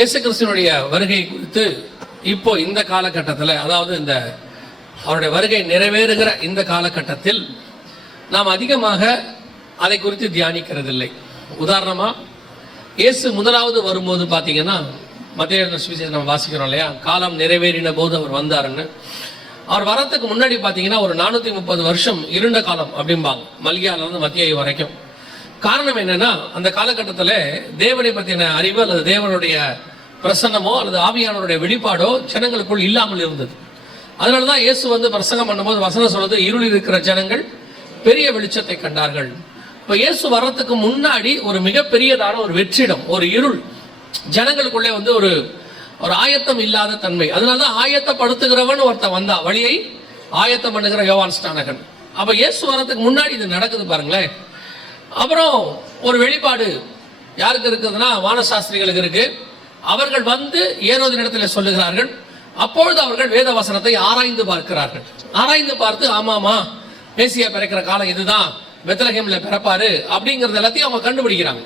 இயேசு கிறிஸ்துவினுடைய வருகை குறித்து இப்போ இந்த காலகட்டத்தில், அதாவது இந்த அவருடைய வருகை நிறைவேறுகிற இந்த காலகட்டத்தில் நாம் அதிகமாக அதை குறித்து தியானிக்கிறதில்லை. உதாரணமாக இயேசு முதலாவது வரும்போது பார்த்தீங்கன்னா, மத்திய நம்ம வாசிக்கிறோம் இல்லையா, காலம் நிறைவேறின போது அவர் வந்தாருன்னு. அவர் வரத்துக்கு முன்னாடி பார்த்தீங்கன்னா ஒரு 430 வருஷம் இருண்ட காலம் அப்படிம்பாங்க, மல்கியாவிலிருந்து மத்திய வரைக்கும். காரணம் என்னன்னா, அந்த காலகட்டத்தில் தேவனை பற்றின அறிவு அல்லது தேவனுடைய பிரசன்னமோ அல்லது ஆவியானவருடைய வெளிப்பாடோ ஜனங்களுக்குள் இல்லாமல் இருந்தது. அதனால தான் இயேசு வந்து பிரசங்கம் பண்ணும்போது வசனம் சொல்றது, இருள் இருக்கிற ஜனங்கள் பெரிய வெளிச்சத்தை கண்டார்கள். இப்போ இயேசு வர்றதுக்கு முன்னாடி ஒரு மிகப்பெரியதான ஒரு வெற்றிடம், ஒரு இருள் ஜனங்களுக்குள்ளே வந்து ஒரு ஒரு ஆயத்தம் இல்லாத தன்மை. அதனாலதான் ஆயத்தப்படுத்துகிறவன் ஒருத்தன் வந்தா, வழியை ஆயத்தம் பண்ணுகிற யோவான் ஸ்நானகன். அப்ப இயேசு வர்றதுக்கு முன்னாடி இது நடக்குது பாருங்களேன். அப்புறம் ஒரு வெளிப்பாடு யாருக்கு இருக்குதுன்னா, வானசாஸ்திரிகளுக்கு இருக்கு. அவர்கள் வந்து ஏரோதின் இடத்துல சொல்லுகிறார்கள். அப்பொழுது அவர்கள் வேத வசனத்தை ஆராய்ந்து பார்க்கிறார்கள். ஆராய்ந்து பார்த்து, ஆமாமா மேசியா பிறக்கிற காலம் இதுதான், பெத்லகேம்ல பிறப்பாரு அப்படிங்கறது எல்லாத்தையும் அவங்க கண்டுபிடிக்கிறாங்க.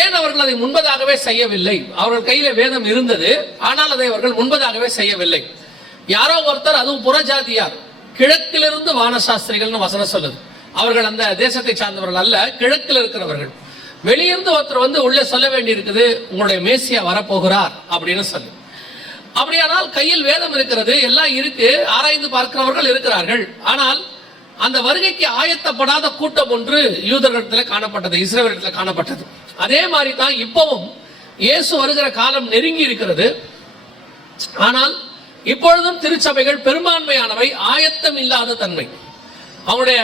ஏன் அவர்கள் அதை முன்பதாகவே செய்யவில்லை? அவர்கள் கையில வேதம் இருந்தது, ஆனால் அதை அவர்கள் முன்பதாகவே செய்யவில்லை. யாரோ ஒருத்தர், அதுவும் புறஜாதியார், கிழக்கிலிருந்து வானசாஸ்திரிகள்னு வசனம் சொல்லுது. அவர்கள் அந்த தேசத்தை சார்ந்தவர்கள் அல்ல, கிழக்கில் இருக்கிறவர்கள். வெளியிருந்து ஒருத்தர் வந்து உள்ளே சொல்ல வேண்டி இருக்குது, உங்களுடைய மேசியா வரப்போகிறார் அப்படின்னு சொல்லி. அப்படியானால் கையில் வேதம் இருக்கிறது, எல்லாம் இருக்கு, ஆராய்ந்து பார்க்கிறவர்கள் இருக்கிறார்கள். ஆனால் அந்த வருகைக்கு ஆயத்தப்படாத கூட்டம் ஒன்று யூதர்களிடத்தில் காணப்பட்டது, இஸ்ரவேலிடத்தில் காணப்பட்டது. அதே மாதிரி தான் இப்பவும் இயேசு வருகிற காலம் நெருங்கி இருக்கிறது. ஆனால் இப்பொழுதும் திருச்சபைகள் பெரும்பான்மையானவை ஆயத்தம் இல்லாத தன்மை. அவங்களுடைய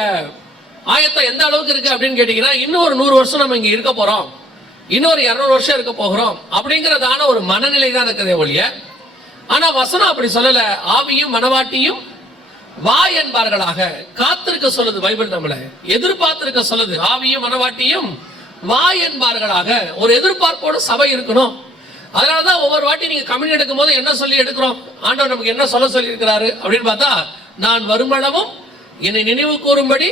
ஆயத்தம் எந்த அளவுக்கு இருக்கு அப்படின்னு கேட்டீங்கன்னா, இன்னும் ஒரு 100 வருஷம் நம்ம இங்க இருக்க போறோம், இன்னொரு 200 வருஷம் இருக்க போகிறோம் அப்படிங்கிறதான ஒரு மனநிலை தான் இருக்குதே ஒழிய, ஆனா வசனம் அப்படி சொல்லல. ஆவியும் மனவாட்டியும் வா என்பார்களாக காத்திருக்க சொல்லுது பைபிள், நம்மள எதிர்பார்த்திருக்க சொல்லுது. ஆவியும் மனவாட்டியும் வா என்பார்களாக ஒரு எதிர்பார்ப்போட சபை இருக்கணும். அதனாலதான் ஒவ்வொரு வாட்டி நீங்க கம்யூனியன் எடுக்கும் போது என்ன சொல்லி எடுக்கிறோம், ஆண்டவர் நமக்கு என்ன சொல்ல சொல்லி இருக்கிறாரு அப்படின்னு பார்த்தா, நான் வருமளவும் என்னை நினைவு கூறும்படி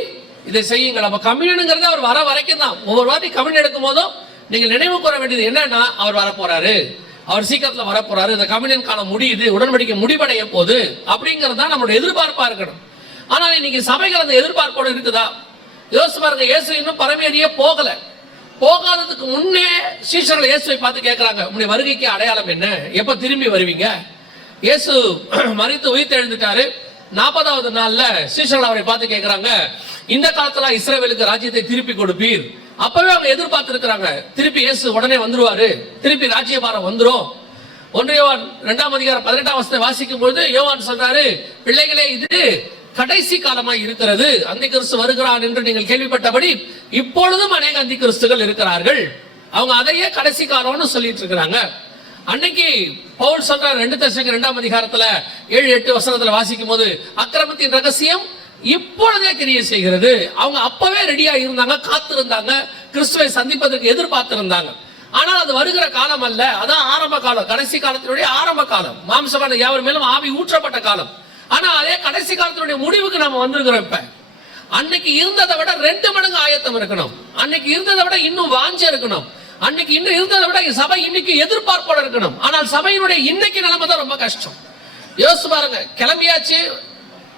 இதை செய்யுங்கள். அப்ப கம்யூனியனுங்கிறது அவர் வர வரைக்கும் தான். ஒவ்வொரு வாட்டி கம்யூனியன் எடுக்கும் போதும் நீங்கள் நினைவு கூற வேண்டியது என்னன்னா, அவர் வரப்போறாரு, அவர் சீக்கிரத்துல வரப்போறாரு, இந்த கம்யூனியன் காலம் முடியுது, உடன்படிக்கை முடிவடைய போகுது அப்படிங்கிறது தான் நம்மளுடைய எதிர்பார்ப்பா இருக்கணும். ஆனால் இன்னைக்கு சபைகள் அந்த எதிர்பார்ப்போடு இருக்குதா? யோசிச்சு பாருங்க. இயேசு இன்னும் பரமேறியே போகல. போகாததுக்கு முன்னே சீஷர்களை இயேசுவை பார்த்து கேட்கிறாங்க, உங்களுடைய வருகைக்கு அடையாளம் என்ன, எப்ப திரும்பி வருவீங்க? இயேசு மரித்து உயிர்த்து எழுந்துட்டாரு. 40வது நாள்ல சீஷர்கள் அவரை பார்த்து கேட்கிறாங்க, இந்த காலத்துல இஸ்ரவேலுக்கு ராஜ்யத்தை திருப்பி கொடுப்பீர். அப்பவே அவங்க எதிர்பார்த்து இருக்கிறாங்க, திருப்பி இயேசு உடனே வந்துருவாரு, திருப்பி ராஜ்யபாரம் வந்துரும். 1 யோவான் 2ஆம் அதிகாரம் 18ஆம் வசனத்தை வாசிக்கும் பொழுது யோவான் சொல்றாரு, பிள்ளைகளே இது கடைசி காலமாய் இருக்கிறது, அந்தி கிறிஸ்து வருகிறான் என்று நீங்கள் கேள்விப்பட்டபடி இப்பொழுதும் அநேக அந்தி கிறிஸ்துகள் இருக்கிறார்கள். அவங்க அதையே கடைசி காலம்னு சொல்லிட்டு இருக்கிறாங்க. அன்னைக்கு பவுல் சொல்றாரு 2 தெசலோனிக்கேயர் 2ஆம் அதிகாரத்துல 7-8 வசனத்துல வாசிக்கும் போது, அக்கிரமத்தின் ரகசியம் இப்பொழுதே கிரியை செய்கிறது. அவங்க அப்பவே ரெடியா இருந்தாங்க, காத்திருந்தாங்க, கிறிஸ்துவை சந்திப்பதற்கு எதிர்பார்த்திருந்தாங்க. ஆனால் அது வருகிற காலம் அல்ல, அதான் ஆரம்ப காலம், கடைசி காலத்தினுடைய ஆரம்ப காலம், மாம்சமான யாவர் மேலும் ஆவி ஊற்றப்பட்ட காலம். ஆனா அதே கடைசி காலத்தினுடைய முடிவுக்கு நம்ம வந்திருக்கிறோம். இப்ப அன்னைக்கு இருந்ததை விட 2 மடங்கு ஆயத்தம் இருக்கணும். அன்னைக்கு இருந்ததை விட இன்னும் வாஞ்ச இருக்கணும். அன்னைக்கு இன்னும் இருந்ததை விட சபை இன்னைக்கு எதிர்பார்ப்போட இருக்கணும். ஆனால் சபையினுடைய இன்னைக்கு நிலைமை தான் ரொம்ப கஷ்டம். யோசிச்சு பாருங்க. கிளம்பியாச்சு,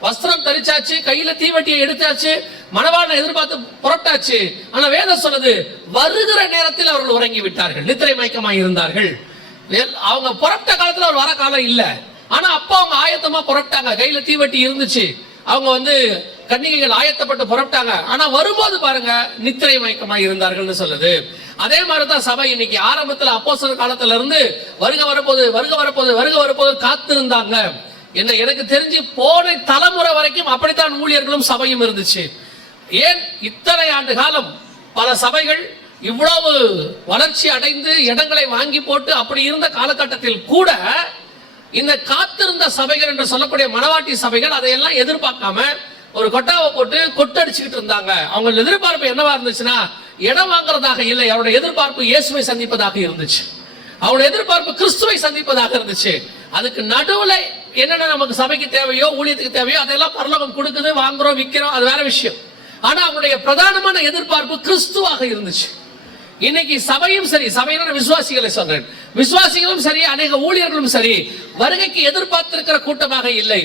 வஸ்திரம் தரிச்சாச்சு, கையில தீவட்டியை எடுத்தாச்சு, மணவாளனை எதிர்பார்த்து புறப்பட்டாச்சு. ஆனா வேதம் சொல்லுது, வருகிற நேரத்தில் அவர்கள் உறங்கி விட்டார்கள், நித்திரை மயக்கமாய் இருந்தார்கள். அவங்க புறப்பட்ட காலத்துல அவர் வர காலம் இல்ல. ஆனா அப்ப அவங்க ஆயத்தமா புறப்பட்டாங்க, கையில தீவட்டி இருந்துச்சு, அவங்க வந்து கன்னிகைகள் ஆயத்தப்பட்டு புறப்பட்டாங்க. ஆனா வரும்போது பாருங்க, நித்திரை மயக்கமாய் இருந்தார்கள்னு சொல்லுது. அதே மாதிரிதான் சபை இன்னைக்கு ஆரம்பத்துல அப்போஸ்தலர் காலத்துல இருந்து வருக வரப்போது வருக வரப்போது வருக வரப்போது காத்திருந்தாங்க. என்ன எனக்கு தெரிஞ்சு போன தலைமுறை வரைக்கும் அப்படித்தான் ஊழியர்களும் சபையும் இருந்துச்சு. ஏன் இத்தனை ஆண்டு காலம் பல சபைகள் இவ்வளவு வளர்ச்சி அடைந்து இடங்களை வாங்கி போட்டு அப்படி இருந்த காலகட்டத்தில் கூட இந்த காத்திருந்த சபைகள் என்று சொல்லக்கூடிய மணவாட்டி சபைகள் அதையெல்லாம் எதிர்பார்க்காம ஒரு கொட்டாவை போட்டு கொட்டடிச்சுக்கிட்டு இருந்தாங்க. அவங்க எதிர்பார்ப்பு என்னவா இருந்துச்சுன்னா, இடம் வாங்குறதாக இல்லை, அவருடைய எதிர்பார்ப்பு இயேசுவை சந்திப்பதாக இருந்துச்சு. அவருடைய எதிர்பார்ப்பு கிறிஸ்துவை சந்திப்பதாக இருந்துச்சு. அதுக்கு நடுவுல என்னென்ன நமக்கு சபைக்கு தேவையோ ஊழியத்துக்கு தேவையோ அதெல்லாம் பரலோகம் கொடுக்குது, வாங்குறோம், விற்கிறோம், அது வேற விஷயம். ஆனா அவங்களுடைய பிரதானமான எதிர்பார்ப்பு கிறிஸ்துவாக இருந்துச்சு. இன்னைக்கு சபையும் சரி, சபையினர் விசுவாசிகளை சொல்றேன், விசுவாசிகளும் சரி, அநேக ஊழியர்களும் சரி, வருகைக்கு எதிர்பார்த்திருக்கிற கூட்டமாக இல்லை.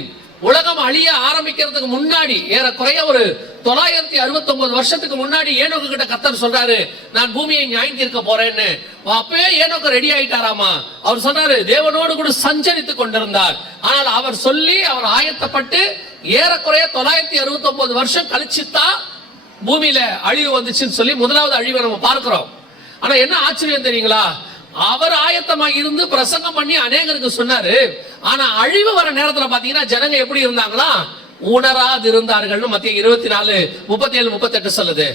உலகம் அழிய ஆரம்பிக்கிறதுக்கு முன்னாடி, ஏறக்குறைய ஒரு 969 வருஷத்துக்கு முன்னாடி ஏனோக்கு கிட்ட கர்த்தர் சொல்றாரு, நான் பூமியை நியாயம் தீர்க்க போறேன்னு. அப்பவே ஏனோக்கு ரெடி ஆயிட்டாராமா. அவர் சொன்னாரு, தேவனோடு கூட சஞ்சரித்துக் கொண்டிருந்தார். ஆனால் அவர் சொல்லி அவர் ஆயத்தப்பட்டு ஏறக்குறைய 969 வருஷம் கழிச்சுதான் பூமியில அழிவு வந்துச்சுன்னு சொல்லி முதலாவது அழிவை நம்ம பார்க்கிறோம். ஆனா என்ன ஆச்சரியம் தெரியுங்களா, அவர் ஆயத்தமாக இருந்து பிரசங்கம் பண்ணி அநேகருக்கு சொன்னாரு. ஆனா அழிவு வர நேரத்துல பாத்தீங்கன்னா ஜனங்க எப்படி இருந்தாங்களா, உணராது இருந்தார்கள். மத்திய 24:37-38 சொல்லுது.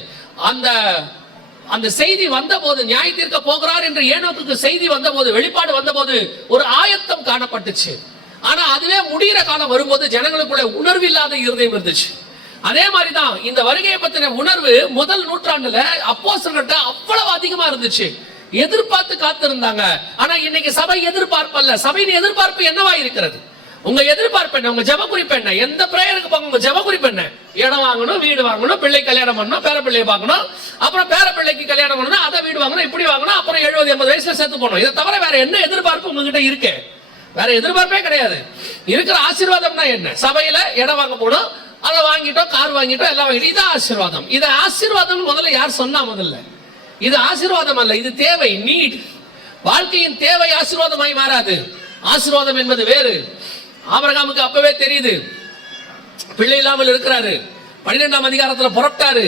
அந்த செய்தி வந்த போது, நியாய தீர்க்க போகிறார் என்று ஏனோக்கு செய்தி வந்த போது, வெளிப்பாடு வந்த போது ஒரு ஆயத்தம் காணப்பட்டுச்சு. ஆனா அதுவே முடிகிற காலம் வரும்போது ஜனங்களுக்குள்ள உணர்வு இல்லாத இருதயம் இருந்துச்சு. அதே மாதிரிதான் இந்த வருகையை பத்தின உணர்வு முதல் நூற்றாண்டுல அப்போஸ்தலர்கிட்ட அவ்வளவு அதிகமா இருந்துச்சு. எதிர்பார்த்து காத்திருந்தாங்க. ஆனா இன்னைக்கு சபை எதிர்பார்ப்பல்ல. சபையின் எதிர்பார்ப்பு என்னவா இருக்கிறது? உங்க எதிர்பார்ப்பு என்ன? உங்க ஜெப குறிப்பு என்ன? எந்த பிரேயருக்கு போங்க, உங்க ஜெப குறிப்பு என்ன? இடம் வாங்கணும், வீடு வாங்கணும், பிள்ளை கல்யாணம் பண்ணணும், பேர பிள்ளையை பார்க்கணும், அப்புறம் பேர பிள்ளைக்கு கல்யாணம் பண்ணணும், அதை வீடு வாங்கணும், இப்படி வாங்கணும், அப்புறம் 70-80 வயசுல சேர்த்து போகணும். இதை தவிர வேற என்ன எதிர்பார்ப்பு உங்ககிட்ட இருக்கு? வேற எதிர்பார்ப்பே கிடையாது. இருக்கிற ஆசீர்வாதம்னா என்ன? சபையில இடம் வாங்க போனோம், அதை வாங்கிட்டோம், கார் வாங்கிட்டோம், எல்லாம் வாங்கிட்டோம். இதான் ஆசீர்வாதம். இது ஆசீர்வாதம் முதல்ல யார் சொன்னா? முதல்ல இது ஆசீர்வாதம் அல்ல, இது தேவை, நீட். வாழ்க்கையின் தேவை ஆசீர்வாதமாய் மாறாது. ஆசீர்வாதம் என்பது வேறு. ஆபிரகாமுக்கு அப்பவே தெரியுது, பிள்ளை இல்லாமல் இருக்கிறாரு. 12ஆம் அதிகாரத்துல புறப்பட்டாரு.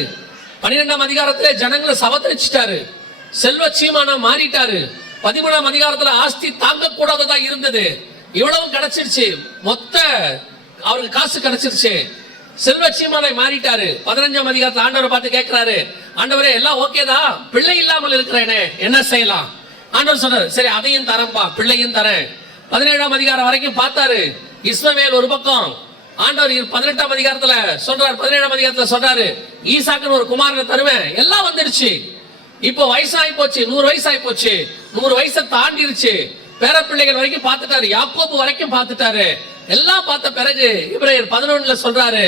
12ஆம் அதிகாரத்துல ஜனங்களை சவதரிச்சிட்டாரு, செல்வ சீமானா மாறிட்டாரு. 13ஆம் அதிகாரத்துல ஆஸ்தி தாங்க கூடாததா இருந்தது, இவ்வளவு கிடைச்சிருச்சு, மொத்த அவருக்கு காசு கிடைச்சிருச்சு, செல்வ சீமானை மாறிட்டாரு. 15ஆம் அதிகாரத்துல ஆண்டவரை பார்த்து கேட்கிறாரு, ஆண்டவரே எல்லாம் ஓகேதா, பிள்ளை இல்லாமல் இருக்கிறேனே என்ன செய்யலாம்? ஆண்டவர் சொன்னார், சரி அதையும் தரேன்பா, பிள்ளையும் தரேன். 17ஆம் அதிகாரம் வரைக்கும் பார்த்தாரு, இஸ்மவேல் ஒரு பக்கம். ஆண்டவர் 18ஆம் அதிகாரத்துல சொல்றாரு, 17ஆம் அதிகாரத்துல சொல்றாரு, ஈசாக்குன்னு ஒரு குமாரனை தருவேன். எல்லாம் வந்துடுச்சு. இப்போ வயசாகி போச்சு, 100 வயசாகி போச்சு, 100 வயசை தாண்டிருச்சு. பேர பிள்ளைகள் வரைக்கும் பார்த்துட்டாரு, யாக்கோபு வரைக்கும் பார்த்துட்டாரு. எல்லாம் பார்த்த பிறகு எபிரேயர் 11 சொல்றாரு,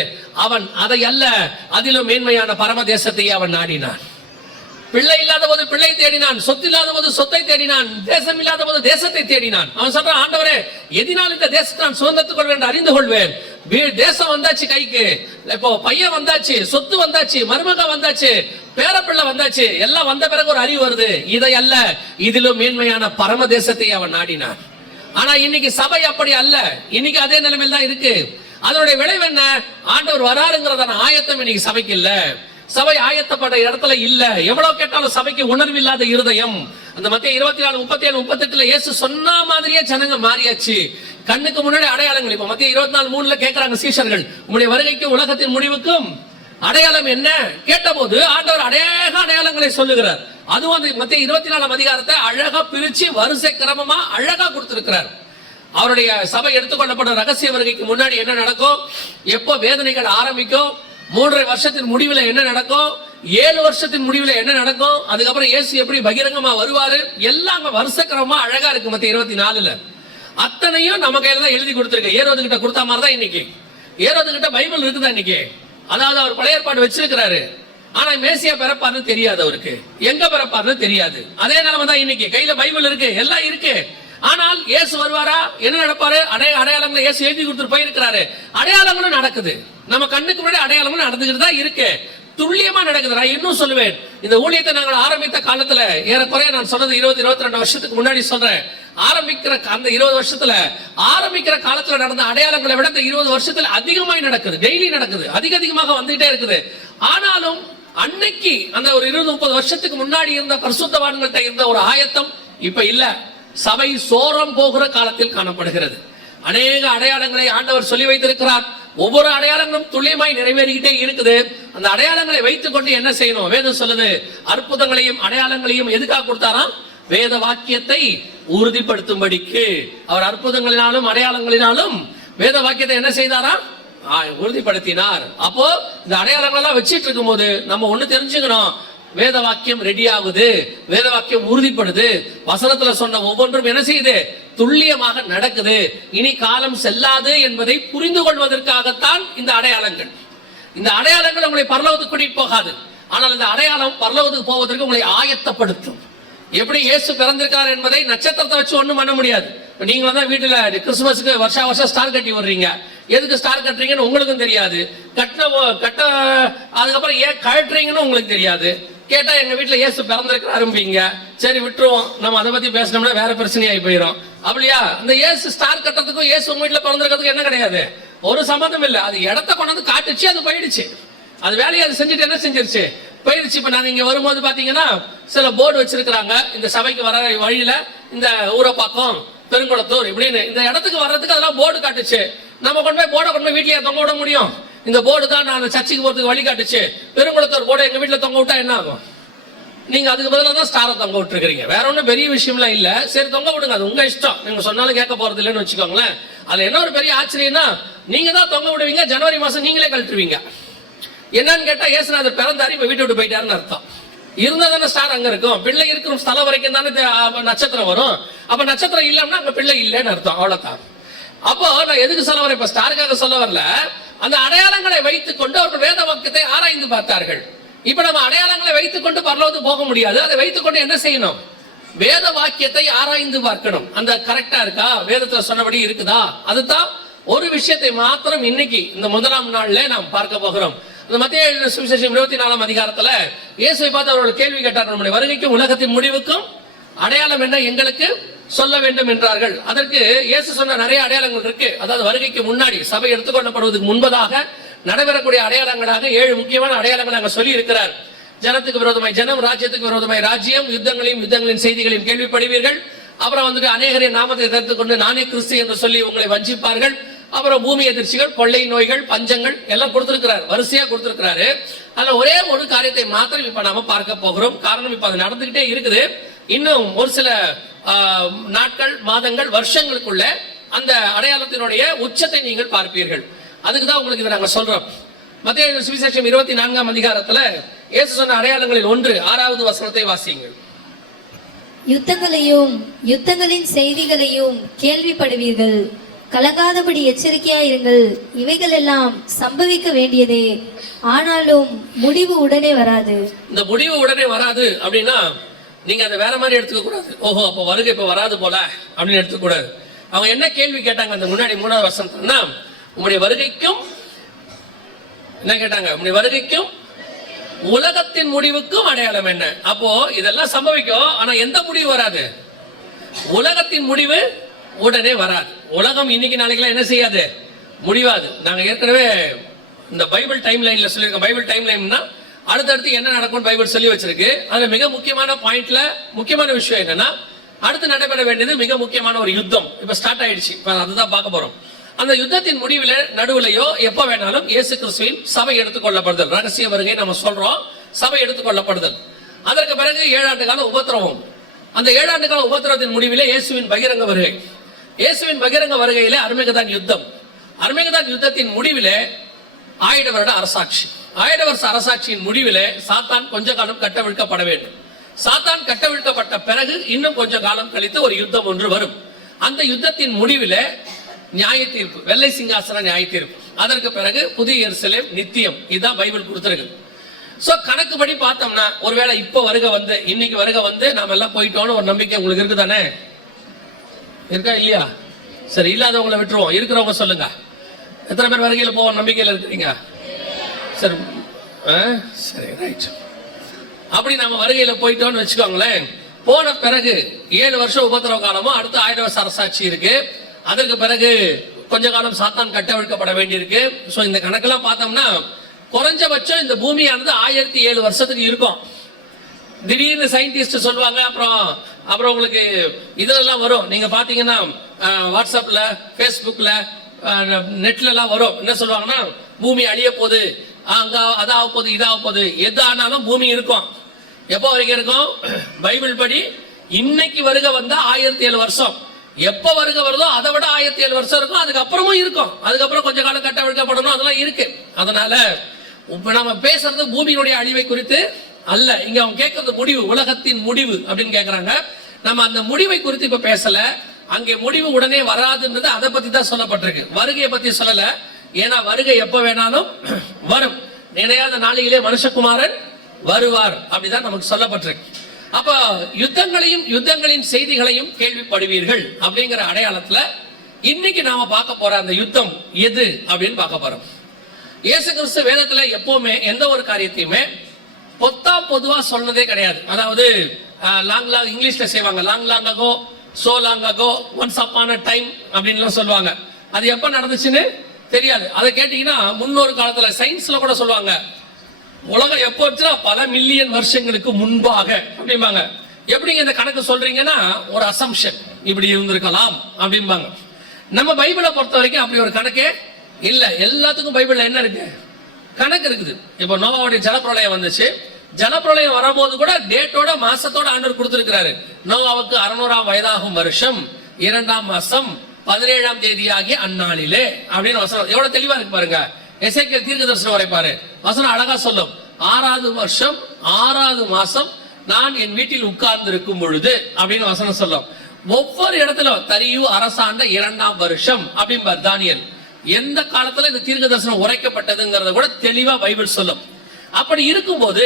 அவன் அதை அல்ல, அதிலும் மேன்மையான பரமதேசத்தை அவன் நாடினான். பிள்ளை இல்லாத போது பிள்ளை தேடினான், சொத்து இல்லாத போது சொத்தை தேடினான், தேசம் இல்லாத போது தேசத்தை தேடினான். அவன் சொல்றான், ஆண்டவரே எதினால் இந்த தேசத்தை நான் சுதந்திரத்துக் கொள்வேன் என்று அறிந்து கொள்வேன். தேசம் வந்தாச்சு கைக்கு, இப்போ பையன் வந்தாச்சு, சொத்து வந்தாச்சு, மருமக வந்தாச்சு, பேரப்பிள்ளை வந்தாச்சு, எல்லாம் வந்த பிறகு ஒரு அறிவு வருது, இதை அல்ல, இதிலும் மேன்மையான பரமதேசத்தை அவன் நாடினான். ஆனா இன்னைக்கு சபை அப்படி அல்ல. இன்னைக்கு அதே நிலைமையில் தான் இருக்கு. அதனுடைய விளைவு என்ன? ஆண்டவர் வராருங்கிறதான ஆயத்தம் இன்னைக்கு சபைக்கு இல்ல. சபை ஆயத்தப்பட்ட இடத்துல இல்ல. எவ்வளவு கேட்டாலும் சபைக்கு உணர்வு இல்லாத இருதயம். அந்த மத்திய 24:37-38 இயேசு சொன்ன மாதிரியே ஜனங்க மாறியாச்சு. கண்ணுக்கு முன்னாடி அடையாளங்கள். இப்ப மத்திய 24:3 கேட்கிறாங்க சீஷர்கள், உங்களுடைய வருகைக்கு உலகத்தின் முடிவுக்கும் அடையாளம் என்ன கேட்ட போது ஆண்டவர் அநேக அடையாளங்களை சொல்லுகிறார். அதுவும் அந்த மத்திய 24ஆம் அதிகாரத்தை அழகா பிரிச்சு வரிசை கிரமமா அழகா கொடுத்திருக்கிறார். அவருடைய சபை எடுத்துக்கொள்ளப்பட்ட ரகசிய வருகைக்கு முன்னாடி என்ன நடக்கும், எப்போ வேதனைகள் ஆரம்பிக்கும், 3.5 வருஷத்தின் முடிவுல என்ன நடக்கும், 7 வருஷத்தின் முடிவுல என்ன நடக்கும், அதுக்கப்புறம் இயேசு எப்படி பகிரங்கமா வருவாரு, எல்லாம் வருஷக்கிரமமா அழகா இருக்கு. மத்திய 24ல அத்தனையும் நம்ம கையில தான் எழுதி கொடுத்திருக்கு. ஏரோது கிட்ட கொடுத்த மாதிரி தான் இன்னைக்கு. ஏரோது கிட்ட பைபிள் இருக்குதா இன்னைக்கு? அதாவது அவர் பழைய ஏற்பாடு வச்சிருக்கிறாரு. ஆனா மேசியா பிறப்பாருன்னு தெரியாது, அவருக்கு எங்க பிறப்பாருன்னு தெரியாது. அதே நிலைமை தான் இன்னைக்கு. கையில பைபிள் இருக்கு, எல்லாம் இருக்கு. ஆனால் இயேசு வருவாரா, என்ன நடப்பாரு, அடையாளங்களை இயேசு எழுதி கொடுத்துட்டு போயிருக்கிறாரு. அடையாளங்களும் நடக்குது, நம்ம கண்ணுக்கு முன்னாடி அடையாளங்களும் நடந்துகிட்டு தான் இருக்கு. துல்லியமா நடக்குது. நான் இன்னும் சொல்லுவேன், இந்த ஊழியத்தை நாங்கள் ஆரம்பித்த காலத்துல, ஏறக்குறைய நான் சொன்னது 20-22 வருஷத்துக்கு முன்னாடி சொல்றேன், ஆரம்பிக்கிற அந்த 20 வருஷத்துல ஆரம்பிக்கிற காலத்துல நடந்த அடையாளங்களை விட இந்த 20 வருஷத்துல அதிகமாய் நடக்குது, டெய்லி நடக்குது, அதிகமாக வந்துகிட்டே இருக்குது. ஆனாலும் அன்னைக்கு அந்த ஒரு 20-30 வருஷத்துக்கு முன்னாடி இருந்த பரிசுத்தவான்கள்ட்ட இருந்த ஒரு ஆயத்தம் இப்ப இல்ல. சபை சோரம் போகிற காலத்தில் காணப்படுகிறது. அநேக அடையாளங்களை ஆண்டவர் சொல்லி வைத்திருக்கிறார். ஒவ்வொரு அடையாளங்களும் துல்லியமாய் நிறைவேறிக்கிட்டே இருக்குது. அந்த அடையாளங்களை வைத்துக் கொண்டு என்ன செய்யணும்? வேதம் சொல்லுது, அற்புதங்களையும் அடையாளங்களையும் எதுக்காக கொடுத்தாராம்? வேத வாக்கியத்தை உறுதிப்படுத்தும்படிக்கு. அவர் அற்புதங்களினாலும் அடையாளங்களினாலும் வேத வாக்கியத்தை என்ன செய்தாராம்? உறுதிப்படுத்தினார். அப்போ இந்த அடையாளங்கள் எல்லாம் வச்சிட்டு இருக்கும் போது நம்ம ஒண்ணு தெரிஞ்சுக்கணும், வேத வாக்கியம் ரெடி ஆகுது, வேத வாக்கியம் உறுதிப்படுது, வசனத்துல சொன்ன ஒவ்வொன்றும் என்ன செய்யுது? துல்லியமாக நடக்குது. இனி காலம் செல்லாது என்பதை புரிந்து கொள்வதற்காகத்தான் இந்த அடையாளங்கள். இந்த அடையாளங்கள் உங்களை பரலோகத்துக்கு கூட்டிட்டு போகாது. ஆனால் இந்த அடையாளம் பரலோகத்துக்கு போவதற்கு உங்களை ஆயத்தப்படுத்தும். எப்படி இயேசு பிறந்திருக்கார் என்பதை நட்சத்திரத்தை வச்சு ஒண்ணும் பண்ண முடியாது. நீங்க தான் வீட்டுல கிறிஸ்துமஸ்க்கு வருஷம் ஸ்டார் கட்டி வர்றீங்க. எதுக்கு ஸ்டார் கட்டுறீங்கன்னு உங்களுக்கும் தெரியாது. கட்ட அதுக்கப்புறம் ஏன் கழட்டுறீங்கன்னு உங்களுக்கு தெரியாது. கேட்டா எங்க வீட்டுல இயேசு பிறந்திருக்கிறாரும்பீங்க. சரி விட்டுருவோம், நம்ம அதை பத்தி பேசணும்னா வேற பிரச்சனையாகி போயிடும். அப்படியா? இந்த இயேசு ஸ்டார் கட்டுறதுக்கும் இயேசு உங்க வீட்டுல பிறந்திருக்கிறதுக்கும் என்ன கிடையாது, ஒரு சம்பந்தம் இல்லை. அது இடத்த கொண்டாந்து காட்டுச்சு, அது போயிடுச்சு. அது வேலையை அது செஞ்சுட்டு என்ன செஞ்சிருச்சு, போயிடுச்சு. இப்ப நாங்க இங்க வரும்போது பாத்தீங்கன்னா சில போர்டு வச்சிருக்கிறாங்க, இந்த சபைக்கு வர வழியில இந்த ஊரப்பாக்கம், பெருங்குளத்தூர் இப்படின்னு இந்த இடத்துக்கு வர்றதுக்கு அதெல்லாம் போர்டு காட்டுச்சு. நம்ம கொண்டு போய் போர்டை கொண்டு போய் வீட்லயே தொங்க விட முடியும்? இந்த போர்டு தான் நான் சர்ச்சுக்கு போறதுக்கு வழி காட்டுச்சு. பெருங்குளத்தூர் போர்டு எங்க வீட்டுல தொங்க விட்டா என்ன ஆகும்? நீங்க அதுக்கு பதிலாக தான் ஸ்டாரை தொங்க விட்டுருக்கீங்க. வேற ஒன்றும் பெரிய விஷயம்லாம் இல்ல. சரி தொங்க விடுங்க, அது உங்க இஷ்டம். நீங்க சொன்னாலும் கேட்க போறது இல்லைன்னு வச்சுக்கோங்களேன். அதுல என்ன ஒரு பெரிய ஆச்சரியம்னா, நீங்க தான் தொங்க விடுவீங்க, ஜனவரி மாசம் நீங்களே கழட்டுருவீங்க. என்னன்னு கேட்டா இயேசுநாதர் பிறந்தாரு, இப்ப வீட்டை விட்டு போயிட்டாருன்னு அர்த்தம். இருந்தா தானே ஸ்டார் அங்க இருக்கும். பிள்ளை இருக்கிற ஸ்தலம் வரைக்கும் தானே நட்சத்திரம் வரும். அப்ப நட்சத்திரம் இல்லைன்னா அங்க பிள்ளை இல்லைன்னு அர்த்தம். அவ்வளவுதான். அப்போ நான் எதுக்கு சொல்ல வரேன், இப்ப ஸ்டாருக்காக சொல்ல வரல. அந்த அடையாளங்களை வைத்துக் கொண்டு அவர்கள் வேத வாக்கியத்தை ஆராய்ந்து பார்த்தார்கள். இப்ப நம்ம அடையாளங்களை வைத்துக் கொண்டு பரலோகத்துக்கு போக முடியாது. அதை வைத்துக் கொண்டு என்ன செய்யணும், வேத வாக்கியத்தை ஆராய்ந்து பார்க்கணும். அந்த கரெக்டா இருக்கா, வேதத்துல சொன்னபடி இருக்குதா. அதுதான் ஒரு விஷயத்தை மாத்திரம் இன்னைக்கு இந்த முதலாம் நாள்ல நாம் பார்க்க போகிறோம். இந்த மத்தேயு சுவிசேஷம் 24ஆம் அதிகாரத்துல இயேசுவை பார்த்து அவர்கள் கேள்வி கேட்டார், நம்முடைய வருகைக்கும் உலகத்தின் முடிவுக்கும் அடையாளம் என்ன எங்களுக்கு சொல்ல வேண்டும் என்றார்கள். அதற்கு இயேசு சொன்ன நிறைய அடையாளங்கள் இருக்கு. அதாவது வருகைக்கு முன்னாடி சபை எடுத்துக்கொள்ளப்படுவதற்கு முன்பதாக நடைபெறக்கூடிய அடையாளங்களாக 7 முக்கியமான அடையாளங்கள் அங்க சொல்லி இருக்கிறார். ஜனத்துக்கு விரோதமாய் ஜனம், ராஜ்யத்துக்கு விரோதமாய் ராஜ்யம், யுத்தங்களின் செய்திகளையும் கேள்விப்படுவீர்கள். அப்புறம் வந்துட்டு அநேகரின் நாமத்தை தடுத்துக் கொண்டு நானே கிறிஸ்து என்று சொல்லி உங்களை வஞ்சிப்பார்கள். அப்புறம் பூமி எதிர்ச்சிகள், கொள்ளை நோய்கள், பஞ்சங்கள் எல்லாம் கொடுத்திருக்கிறார், வரிசையா கொடுத்திருக்கிறாரு. அதுல ஒரே ஒரு காரியத்தை மாத்திரம் இப்ப நாம பார்க்க போகிறோம். காரணம் இப்ப அது நடந்துகிட்டே இருக்குது. இன்னும் ஒரு சில நாட்கள், மாதங்கள், வருஷங்களுக்குள்ள அந்த அடையாளத்தினுடைய உச்சத்தை நீங்கள் பார்ப்பீர்கள். அதுக்குதான் உங்களுக்கு இதை நாங்க சொல்றோம். மத்தேயு சுவிசேஷம் 24ஆம் அதிகாரத்துல இயேசு சொன்ன அடையாளங்களில் 1 6வது வசனத்தை வாசியுங்கள். யுத்தங்களையும் யுத்தங்களின் செய்திகளையும் கேள்விப்படுவீர்கள். கலங்காதபடி எச்சரிக்கையாயிருங்கள். இவைகள் எல்லாம் சம்பவிக்க வேண்டியதே, ஆனாலும் முடிவு உடனே வராது. இந்த முடிவு உடனே வராது அப்படின்னா நீங்க அதை வேற மாதிரி எடுத்துக்க கூடாது. ஓஹோ, அப்ப வருகை இப்ப வராது போல அப்படின்னு எடுத்துக்க கூடாது. அவங்க என்ன கேள்வி கேட்டாங்க அந்த முன்னாடி 3வது வசனம்னா, உங்களுடைய வருகைக்கும் என்ன கேட்டாங்க, உங்களுடைய வருகைக்கும் உலகத்தின் முடிவுக்கும் அடையாளம் என்ன? அப்போ இதெல்லாம் சம்பவிக்கும், ஆனா எந்த முடிவு வராது? உலகத்தின் முடிவு உடனே வராது. உலகம் இன்னைக்கு நாளைக்கு என்ன செய்யாது, முடிவாது. நாங்க ஏற்கனவே இந்த பைபிள் டைம் லைன்ல சொல்லியிருக்கோம். பைபிள் டைம் லைன்னா அடுத்தடுத்து என்ன நடக்கும் பைபிள் சொல்லி வச்சிருக்கு. அதுல மிக முக்கியமான பாயிண்ட்ல முக்கியமான விஷயம் என்னன்னா, அடுத்து நடைபெற வேண்டியது மிக முக்கியமான ஒரு யுத்தம் இப்ப ஸ்டார்ட் ஆயிடுச்சு. அதுதான் பார்க்க போறோம். அந்த யுத்தத்தின் முடிவுல நடுவுலையோ எப்ப வேணாலும் இயேசு கிறிஸ்துவின் சபை எடுத்துக்கொள்ளப்படுதல், ரகசிய வருகை நம்ம சொல்றோம், சபை எடுத்துக்கொள்ளப்படுதல். அதற்கு பிறகு 7 ஆண்டு கால உபத்திரவம். அந்த 7 ஆண்டு கால உபத்திரவத்தின் முடிவிலே இயேசுவின் பகிரங்க வருகை. இயேசுவின் பகிரங்க வருகையிலே அர்மேகதான் யுத்தம். அர்மேகதான் யுத்தத்தின் முடிவிலே 1000 வருட அரசாட்சி. 1000 வருஷ அரசாட்சியின் முடிவிலே சாத்தான் கொஞ்ச காலம் கட்டவிழ்க்கப்பட வேண்டும். சாத்தான் கட்டவிழ்க்கப்பட்ட பிறகு இன்னும் கொஞ்ச காலம் கழித்து ஒரு யுத்தம் ஒன்று வரும். அந்த யுத்தத்தின் முடிவிலே நியாய தீர்ப்பு, வெள்ளை சிங்காசன நியாய தீர்ப்பு. அதற்கு பிறகு புதிய எருசலேம், நித்தியம். இதுதான் பைபிள் கொடுத்திருக்கு. சோ கணக்குப்படி பார்த்தோம்னா ஒருவேளை இப்ப வருகை வந்து இன்னைக்கு வருகை வந்து நாம எல்லாம் போயிட்டோம்னு ஒரு நம்பிக்கை உங்களுக்கு இருக்குதானே? இருக்கா இல்லையா? சரி, இல்லாதவங்களை விட்டுருவோம். இருக்கிறவங்க சொல்லுங்க, எத்தனை பேர் வருகையில போவோம் நம்பிக்கையில இருக்கிறீங்க? சரி சரி, ரைட். அப்படி நம்ம வருகையில போயிட்டோம்னு வச்சுக்கோங்களேன். போன பிறகு 7 வருஷம் உபத்திரவ காலமும், அடுத்து 1000 வருஷ அரசாட்சி இருக்கு. அதற்கு பிறகு கொஞ்ச காலம் சாத்தான் கட்டவிழ்க்கப்பட வேண்டியிருக்கு. சோ இந்த கணக்கெல்லாம் பார்த்தோம்னா குறைஞ்சபட்சம் இந்த பூமியானது 1007 வருஷத்துக்கு இருக்கும். திடீர்னு சயின்டிஸ்ட் சொல்லுவாங்க. அப்புறம் உங்களுக்கு இதெல்லாம் வரும். நீங்க பாத்தீங்கன்னா வாட்ஸ்அப்ல, பேஸ்புக்ல, நெட்ல எல்லாம் வரும். என்ன சொல்லுவாங்கன்னா, பூமி அழிய போகுது, அங்க அதாக போகுது, இதாக போகுது. எது ஆனாலும் பூமி இருக்கும். எப்போ வரைக்கும் இருக்கும்? பைபிள் படி இன்னைக்கு வருகை வந்தா 1007 வருஷம். எப்ப வருகை வருதோ அதை விட 1007 வருஷம் இருக்கும். அதுக்கப்புறமும் இருக்கும். அதுக்கப்புறம் கொஞ்ச காலம் கட்டவிழ்க்கப்படணும், அதெல்லாம் இருக்கு. அதனால இப்ப நம்ம பேசுறது பூமியினுடைய அழிவை குறித்து அல்ல. இங்க அவங்க கேட்கறது முடிவு, உலகத்தின் முடிவு அப்படின்னு கேட்கறாங்க. நம்ம அந்த முடிவை குறித்து இப்ப பேசல. அங்கே முடிவு உடனே வராதுன்றது அதை பத்தி தான் சொல்லப்பட்டிருக்கு, வருகையை பத்தி சொல்லல. ஏன்னா வருகை எப்ப வேணாலும் வரும். நினையாத நாளிலே மனுஷகுமாரன் வருவார் அப்படிதான் நமக்கு சொல்லப்பட்டிருக்கு. அப்ப யுத்தங்களையும் யுத்தங்களின் செய்திகளையும் கேள்விப்படுவீர்கள் அப்படிங்கிற அடையாளத்துல இன்னைக்கு நாம பார்க்க போற அந்த யுத்தம் எது அப்படின்னு பார்க்க போறோம். இயேசு கிறிஸ்து வேதத்துல எப்பவுமே எந்த ஒரு காரியத்தையுமே பொதுவா சொன்னதே கிடையாது. அதாவது லாங் இங்கிலீஷ்ல செய்வாங்க, long ago, so long ago, once upon a time அப்படின்னு சொல்லுவாங்க. அது எப்ப நடந்துச்சுன்னு தெரியாது. அதை கேட்டீங்கன்னா முன்னொரு காலத்துல சயின்ஸ்ல கூட சொல்லுவாங்க, உலகம் எப்போ வச்சுன்னா பல மில்லியன் வருஷங்களுக்கு முன்பாக அப்படிம்பாங்க. எப்படிங்க இந்த கணக்கு சொல்றீங்கன்னா ஒரு அசம்ஷன், இப்படி இருந்திருக்கலாம் அப்படிம்பாங்க. நம்ம பைபிளை பொறுத்த வரைக்கும் அப்படி ஒரு கணக்கே இல்ல. எல்லாத்துக்கும் பைபிள்ல என்ன இருக்கு? கணக்கு இருக்குது. இப்போ நோவாவுடைய ஜலப்பிரளயம் வந்துச்சு. ஜலப்பிரளயம் வரும்போது கூட டேட்டோட மாசத்தோட ஆண்டவர் கொடுத்திருக்கிறாரு. நோவாவுக்கு 600ஆம் வயதாகும் வருஷம் 2ஆம் மாசம் 17ஆம் தேதி ஆகிய அந்நாளிலே அப்படின்னு வசனம் எவ்வளவு தெளிவா இருக்கு பாருங்க. எசேக்கியேல் தீர்க்கதரிசனம் வரைப்பாரு, வசனம் அழகா சொல்லும். 6வது வருஷம் 6வது மாசம் நான் என் வீட்டில் உட்கார்ந்து இருக்கும் பொழுது அப்படின்னு வசனம் சொல்லும். ஒவ்வொரு இடத்துல தரியு அரசாண்ட 2ஆம் வருஷம் அப்படிம்பார் தானியேல். எந்த காலத்துல இந்த தீர்க்க தரிசனம் உரைக்கப்பட்டதுங்கிறத கூட தெளிவா பைபிள் சொல்லும். அப்படி இருக்கும்போது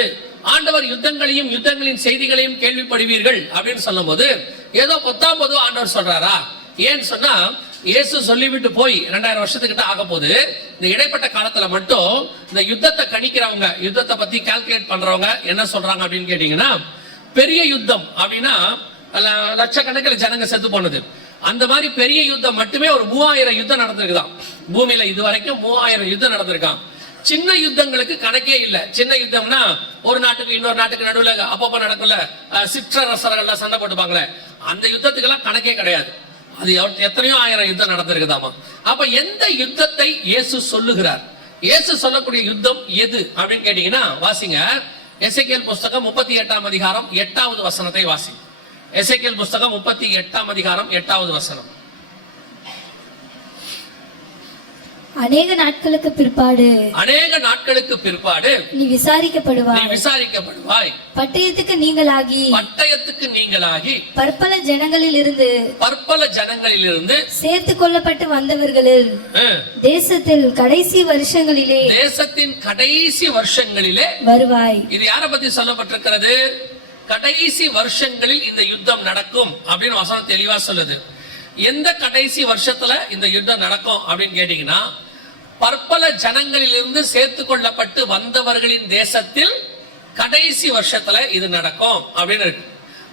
ஆண்டவர் யுத்தங்களையும் யுத்தங்களின் செய்திகளையும் கேள்விப்படுவீர்கள் அப்படின்னு சொல்லும் போது ஏதோ பொது ஆண்டவர் சொல்றாரா? ஏன்னு சொன்னா இயேசு சொல்லிவிட்டு போய் 2000 வருஷத்துக்கிட்ட ஆக போது இந்த இடைப்பட்ட காலத்துல மட்டும் இந்த யுத்தத்தை கணிக்கிறவங்க, யுத்தத்தை பத்தி கால்குலேட் பண்றவங்க என்ன சொல்றாங்க அப்படின்னு கேட்டீங்கன்னா, பெரிய யுத்தம் அப்படின்னா லட்சக்கணக்கில் ஜனங்க செத்து போனது. அந்த மாதிரி பெரிய யுத்தம் மட்டுமே ஒரு 3000 யுத்தம் நடந்திருக்குதான் பூமியில. இது வரைக்கும் 3000 யுத்தம் நடந்திருக்கான். சின்ன யுத்தங்களுக்கு கணக்கே இல்லை. சின்ன யுத்தம்னா ஒரு நாட்டுக்கு இன்னொரு நாட்டுக்கு நடுவில் அப்பப்ப நடக்கல, சிற்றரசர்கள்ல சண்டை போட்டுப்பாங்களே, அந்த யுத்தத்துக்கெல்லாம் கணக்கே கிடையாது. அது எத்தனையோ 1000 யுத்தம் நடந்திருக்குதாமா. அப்ப எந்த யுத்தத்தை இயேசு சொல்லுகிறார்? இயேசு சொல்லக்கூடிய யுத்தம் எது அப்படின்னு கேட்டீங்கன்னா, வாசிங்க எசேக்கியேல் புஸ்தகம் 38ஆம் அதிகாரம் 8வது வசனத்தை வாசி. எசேக்கியேல் புஸ்தகம் 38ஆம் அதிகாரம் 8வது வசனம். அநேக நாட்களுக்கு பிற்பாடு நீ விசாரிக்கப்படுவாய். பட்டயத்துக்கு நீங்களாகி பற்பல ஜனங்களிலிருந்து சேர்த்துக் கொள்ளப்பட்டு வந்தவர்களில் தேசத்தின் கடைசி வருஷங்களிலே வருவாய். இது யார பத்தி சொல்லப்பட்டிருக்கிறது? கடைசி வருஷங்களில் இந்த யுத்தம் நடக்கும் அப்படின்னு வசனம் தெளிவா சொல்லுது. எந்த கடைசி வருஷத்துல இந்த யுத்தம் நடக்கும் அப்படின்னு கேட்டீங்கன்னா, பற்பல ஜனங்களிலிருந்து சேர்த்து கொள்ளப்பட்டு வந்தவர்களின் தேசத்தில் கடைசி வருஷத்துல இது நடக்கும் அப்படின்னு இருக்கு.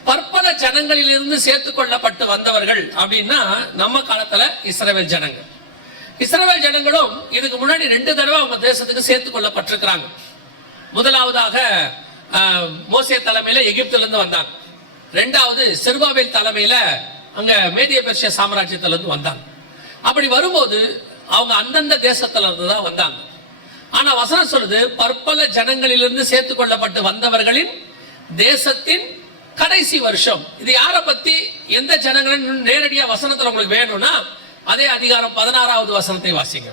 பற்பல ஜனங்களிலிருந்து சேர்த்து கொள்ளப்பட்டு வந்தவர்கள் அப்படின்னா நம்ம காலத்துல இஸ்ரவேல் ஜனங்கள். இஸ்ரவேல் ஜனங்களும் இதுக்கு முன்னாடி 2 தடவை அவங்க தேசத்துக்கு சேர்த்து கொள்ளப்பட்டிருக்கிறாங்க. முதலாவதாக மோசே தலைமையில எகிப்துல இருந்து வந்தாங்க. 2வது செருபாபேல் தலைமையில அங்க மேதிய பெர்ஷிய சாம்ராஜ்யத்துல இருந்து வந்தாங்க. அப்படி வரும்போது அவங்க அந்தந்த தேசத்துல இருந்து தான் வந்தாங்க. ஆனா வசனம் சொல்லுது, பற்பல ஜனங்களிலிருந்து சேர்த்துக் கொள்ளப்பட்டு வந்தவர்களின் தேசத்தின் கடைசி வருஷம். இது யார பத்தி, எந்த ஜனங்கள் நேரடியா வசனத்துல உங்களுக்கு வேணும்னா அதே அதிகாரம் 16வது வசனத்தை வாசிங்க.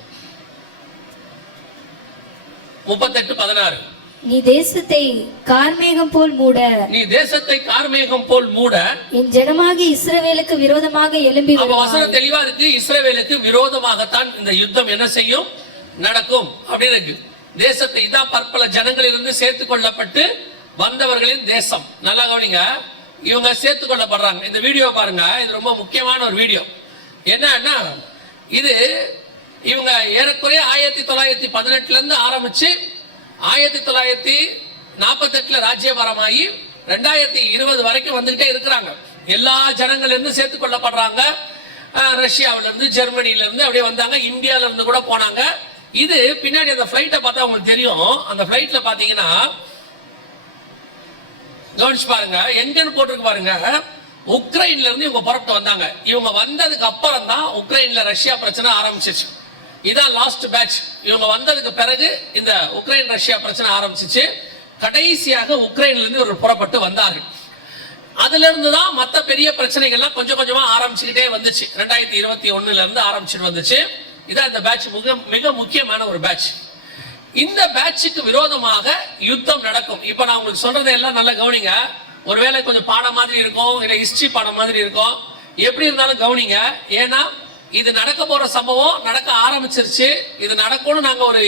38:16. நீ தேசத்தை கார்மேகம் போல் மூட என் ஜனமாகிய இஸ்ரவேலுக்கு விரோதமாக எழும்பி வருவாய். வசனம் தெளிவா இருக்கு. இஸ்ரவேலுக்கு விரோதமாகத்தான் இந்த யுத்தம் என்ன செய்யும், நடக்கும் அப்படின்னு இருக்கு. தேசத்தை இதான் பற்பல ஜனங்களிலிருந்து சேர்த்து கொள்ளப்பட்டு வந்தவர்களின் தேசம். நல்லா கவனிங்க, இவங்க சேர்த்து கொள்ளப்படுறாங்க. இந்த வீடியோ பாருங்க, இது ரொம்ப முக்கியமான ஒரு வீடியோ. என்னன்னா, இது இவங்க ஏறக்குறைய 1918 இருந்து ஆரம்பிச்சு 1948 ராஜ்யபாரமாகி 2020 வரைக்கும் வந்துகிட்டே இருக்கிறாங்க. எல்லா ஜனங்கள்ல இருந்து சேர்த்துக் கொள்ளப்படுறாங்க. ரஷ்யாவில இருந்து, ஜெர்மனில இருந்து அப்படியே வந்தாங்க. இந்தியால இருந்து கூட போனாங்க. இது பின்னாடி அந்த பிளைட்டை பார்த்தா உங்களுக்கு தெரியும். அந்த பிளைட்ல பாத்தீங்கன்னா கவனிச்சு பாருங்க, எங்கன்னு போட்டிருக்கு பாருங்க. உக்ரைன்ல இருந்து இவங்க புறப்பட்டு வந்தாங்க. இவங்க வந்ததுக்கு அப்புறம் தான் உக்ரைன்ல ரஷ்யா பிரச்சனை ஆரம்பிச்சிச்சு. இதான் லாஸ்ட் பேட்ச். இவங்க வந்ததுக்கு பிறகு இந்த உக்ரைன் ரஷ்யா பிரச்சனை ஆரம்பிச்சிச்சு. கடைசியாக உக்ரைன்ல இருந்து ஒரு புறப்பட்டு வந்தார்கள். அதுல இருந்து தான் மற்ற பெரிய பிரச்சனைகள்லாம் கொஞ்சம் கொஞ்சமா ஆரம்பிச்சுக்கிட்டே வந்துச்சு. 2021 இருந்து ஆரம்பிச்சுட்டு வந்துச்சு. இதான் இந்த பேட்ச் மிக முக்கியமான ஒரு பேட்ச். இந்த பேட்சுக்கு விரோதமாக யுத்தம் நடக்கும். இப்ப நான் உங்களுக்கு சொல்றதெல்லாம் நல்லா கவனிங்க. ஒருவேளை கொஞ்சம் பாடம் மாதிரி இருக்கும், இல்ல ஹிஸ்டரி பாடம் மாதிரி இருக்கும். எப்படி இருந்தாலும் கவனிங்க. ஏன்னா இது நடக்க போற சம்பவம் நடக்க ஆரம்பிச்சிருச்சு. இது நடக்கும்னு நாங்க ஒரு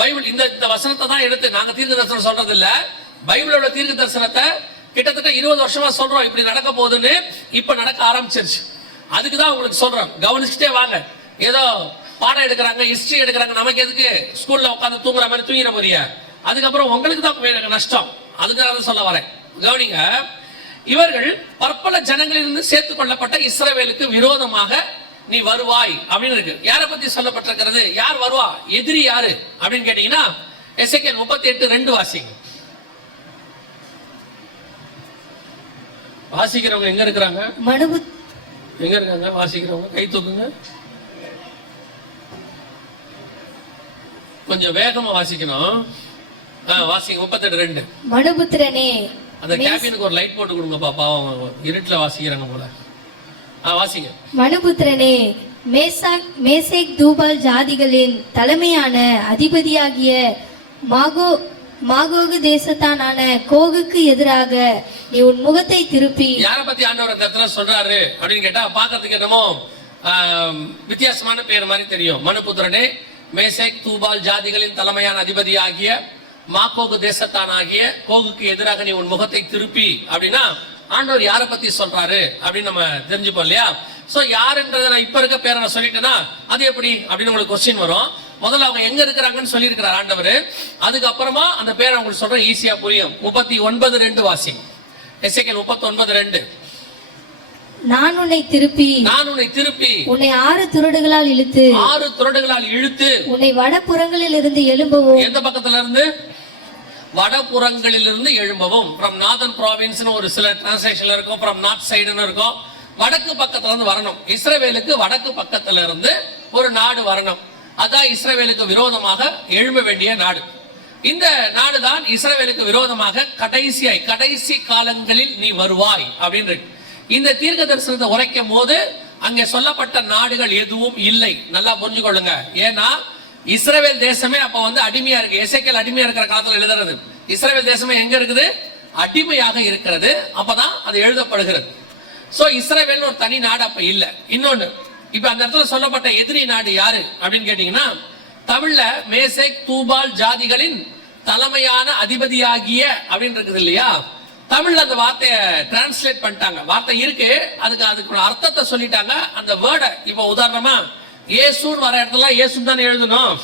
பைபிள் இந்த வசனத்தை தான் எடுத்து நாங்க தீர்க்கதரிசனம் சொல்றது இல்ல. பைபிளோட தீர்க்க தரிசனத்தை கிட்டத்தட்ட 20 வருஷமா சொல்றோம் இப்படி நடக்க போகுதுன்னு. இப்ப நடக்க ஆரம்பிச்சிருச்சு. அதுக்குதான் உங்களுக்கு சொல்றோம், கவனிச்சுட்டே வாங்க. ஏதோ பாடம் எடுக்கிறாங்க, ஹிஸ்டரி எடுக்கிறாங்க, நமக்கு எதுக்கு ஸ்கூல்ல உட்காந்து தூங்குற மாதிரி தூங்கிட போறியா? அதுக்கப்புறம் உங்களுக்கு தான் நஷ்டம். அதுக்காக சொல்ல வரேன், கவனிங்க. இவர்கள் பற்பல ஜனங்களிலிருந்து சேர்த்து கொள்ளப்பட்ட இஸ்ரவேலுக்கு விரோதமாக நீ வருவாய் அப்படின்னு இருக்கு. யாரை பத்தி சொல்லப்பட்டிருக்கிறது? யார் வருவா? எதிரி யாரு அப்படின்னு கேட்டீங்கன்னா எசேக்கியேல் 38:2 வாசிங்க. வாசிக்கிறவங்க எங்க இருக்கிறாங்க? எங்க இருக்காங்க வாசிக்கிறவங்க? கை தூக்குங்க. கொஞ்சம் வேகமா வாசிக்கணும். வாசிங்க 38:2. மனுபுத்திரனே, அந்த கேபினுக்கு ஒரு லைட் போட்டு கொடுங்கப்பா, பாவம் இருட்டுல வாசிக்கிறாங்க போல. வாசிங்க. மனுபுத்திரனே, மேசேக் தூபால் ஜாதிகளின் தலைமையான அதிபதியாகிய மாகோகு தேசத்தானான கோகுக்கு எதிராக நீ உன் முகத்தை திருப்பி. யாரை பத்தி ஆண்டவர் அந்த இடத்துல சொல்றாரு அப்படின்னு கேட்டா பாக்கிறதுக்கு என்னமோ வித்தியாசமான பேர் மாதிரி தெரியும். மனுபுத்திரனே, மேசேக் தூபால் ஜாதிகளின் தலைமையான அதிபதியாகிய மாகோகு தேசத்தானாகிய கோகுக்கு எதிராக நீ உன் முகத்தை திருப்பி அப்படின்னா ஆண்டவர் யாரை பத்தி சொல்றாரு அப்படின்னு நம்ம தெரிஞ்சுப்போம் இல்லையா? சோ யாருன்றத நான் இப்ப இருக்க பேரை நான் சொல்லிட்டேன்னா அது எப்படி அப்படின்னு உங்களுக்கு கொஸ்டின் வரும். முதல்ல அவங்க எங்க இருக்கிறாங்கன்னு சொல்லி இருக்கிறார் ஆண்டவர். அதுக்கப்புறமா அந்த பேரை உங்களுக்கு சொல்றேன், ஈஸியா புரியும். 39:2 வாசி. எசேக்கியேல் 39:2. நான் உன்னை திருப்பி உன்னை 6 துறடுகளால் இழுத்து உன்னை வடபுறங்களில் இருந்து எழும்பவும். எந்த பக்கத்துல இருந்து? வடபுறங்களிலிருந்து எழும்பவும். ஃப்ரம் நார்தர்ன் ப்ராவின்ஸ்னு ஒரு சில டிரான்ஸ்லேஷன்ல இருக்கும், ஃப்ரம் நார்த் சைடுன்னு இருக்கும். வடக்கு பக்கத்துல இருந்து வரணும். இஸ்ரவேலுக்கு வடக்கு பக்கத்துல இருந்து ஒரு நாடு வரணும். அதான் இஸ்ரவேலுக்கு விரோதமாக எழும்ப வேண்டிய நாடு. இந்த நாடுதான் இஸ்ரவேலுக்கு விரோதமாக கடைசி காலங்களில் நீ வருவாய் அப்படின்னு. இந்த தீர்க்க தரிசனத்தை உரைக்கும் போது அங்கே சொல்லப்பட்ட நாடுகள் எதுவும் இல்லை. நல்லா புரிஞ்சுக்கொள்ளுங்க. ஏன்னா இஸ்ரவேல் தேசமே அப்ப அடிமையா இருக்கு. எசேக்கியேல் அடிமையா இருக்கிற காலத்துல எழுதுறது. இஸ்ரவேல் தேசமே எங்க இருக்குது? அடிமையாக இருக்கிறது. அப்பதான் அது எழுதப்படுகிறது. சோ இஸ்ரவேல் ஒரு தனி நாடு அப்ப இல்ல. இன்னொன்னு, இப்ப அந்த இடத்துல சொல்லப்பட்ட எதிரி நாடு யாரு அப்படின்னு கேட்டீங்கன்னா தமிழ்ல மேசேக் தூபால் ஜாதிகளின் தலைமையான அதிபதியாகிய அப்படின்னு இருக்குது இல்லையா? தமிழ்ல அந்த வார்த்தையை டிரான்ஸ்லேட் பண்ணிட்டாங்க. வார்த்தை இருக்கு, அதுக்கு அர்த்தத்தை சொல்லிட்டாங்க. அந்த வேர்டை இப்ப உதாரணமா இயேசுன்னு வர இடத்துல இயேசுன்னு தானே எழுதணும்.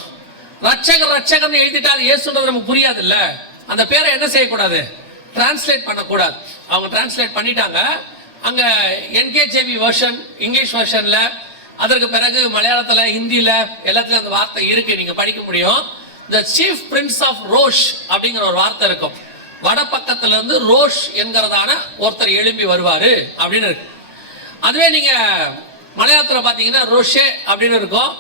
ரட்சகர் எழுதிட்டா அது இயேசுன்றது நமக்கு புரியாது இல்ல. அந்த பேரை என்ன செய்யக்கூடாது? டிரான்ஸ்லேட் பண்ணக்கூடாது. அவங்க டிரான்ஸ்லேட் பண்ணிட்டாங்க. அங்க NKJV வெர்ஷன், இங்கிலீஷ் வெர்ஷன்ல, அதற்கு பிறகு மலையாளத்துல, ஹிந்தியில எல்லாத்துலயும் அந்த வார்த்தை இருக்கு, நீங்க படிக்க முடியும். The chief prince of ரோஷ் அப்படிங்கிற ஒரு வார்த்தை இருக்கும். வட பக்கத்துல இருந்து ரோஷ் என்கிறதான ஒருத்தர் எழும்பி வருவாரு அப்படின்னு இருக்கு. அதுவே நீங்க மலையாளத்துல பாத்தீங்கன்னா ரோஷே அப்படின்னு இருக்கும்.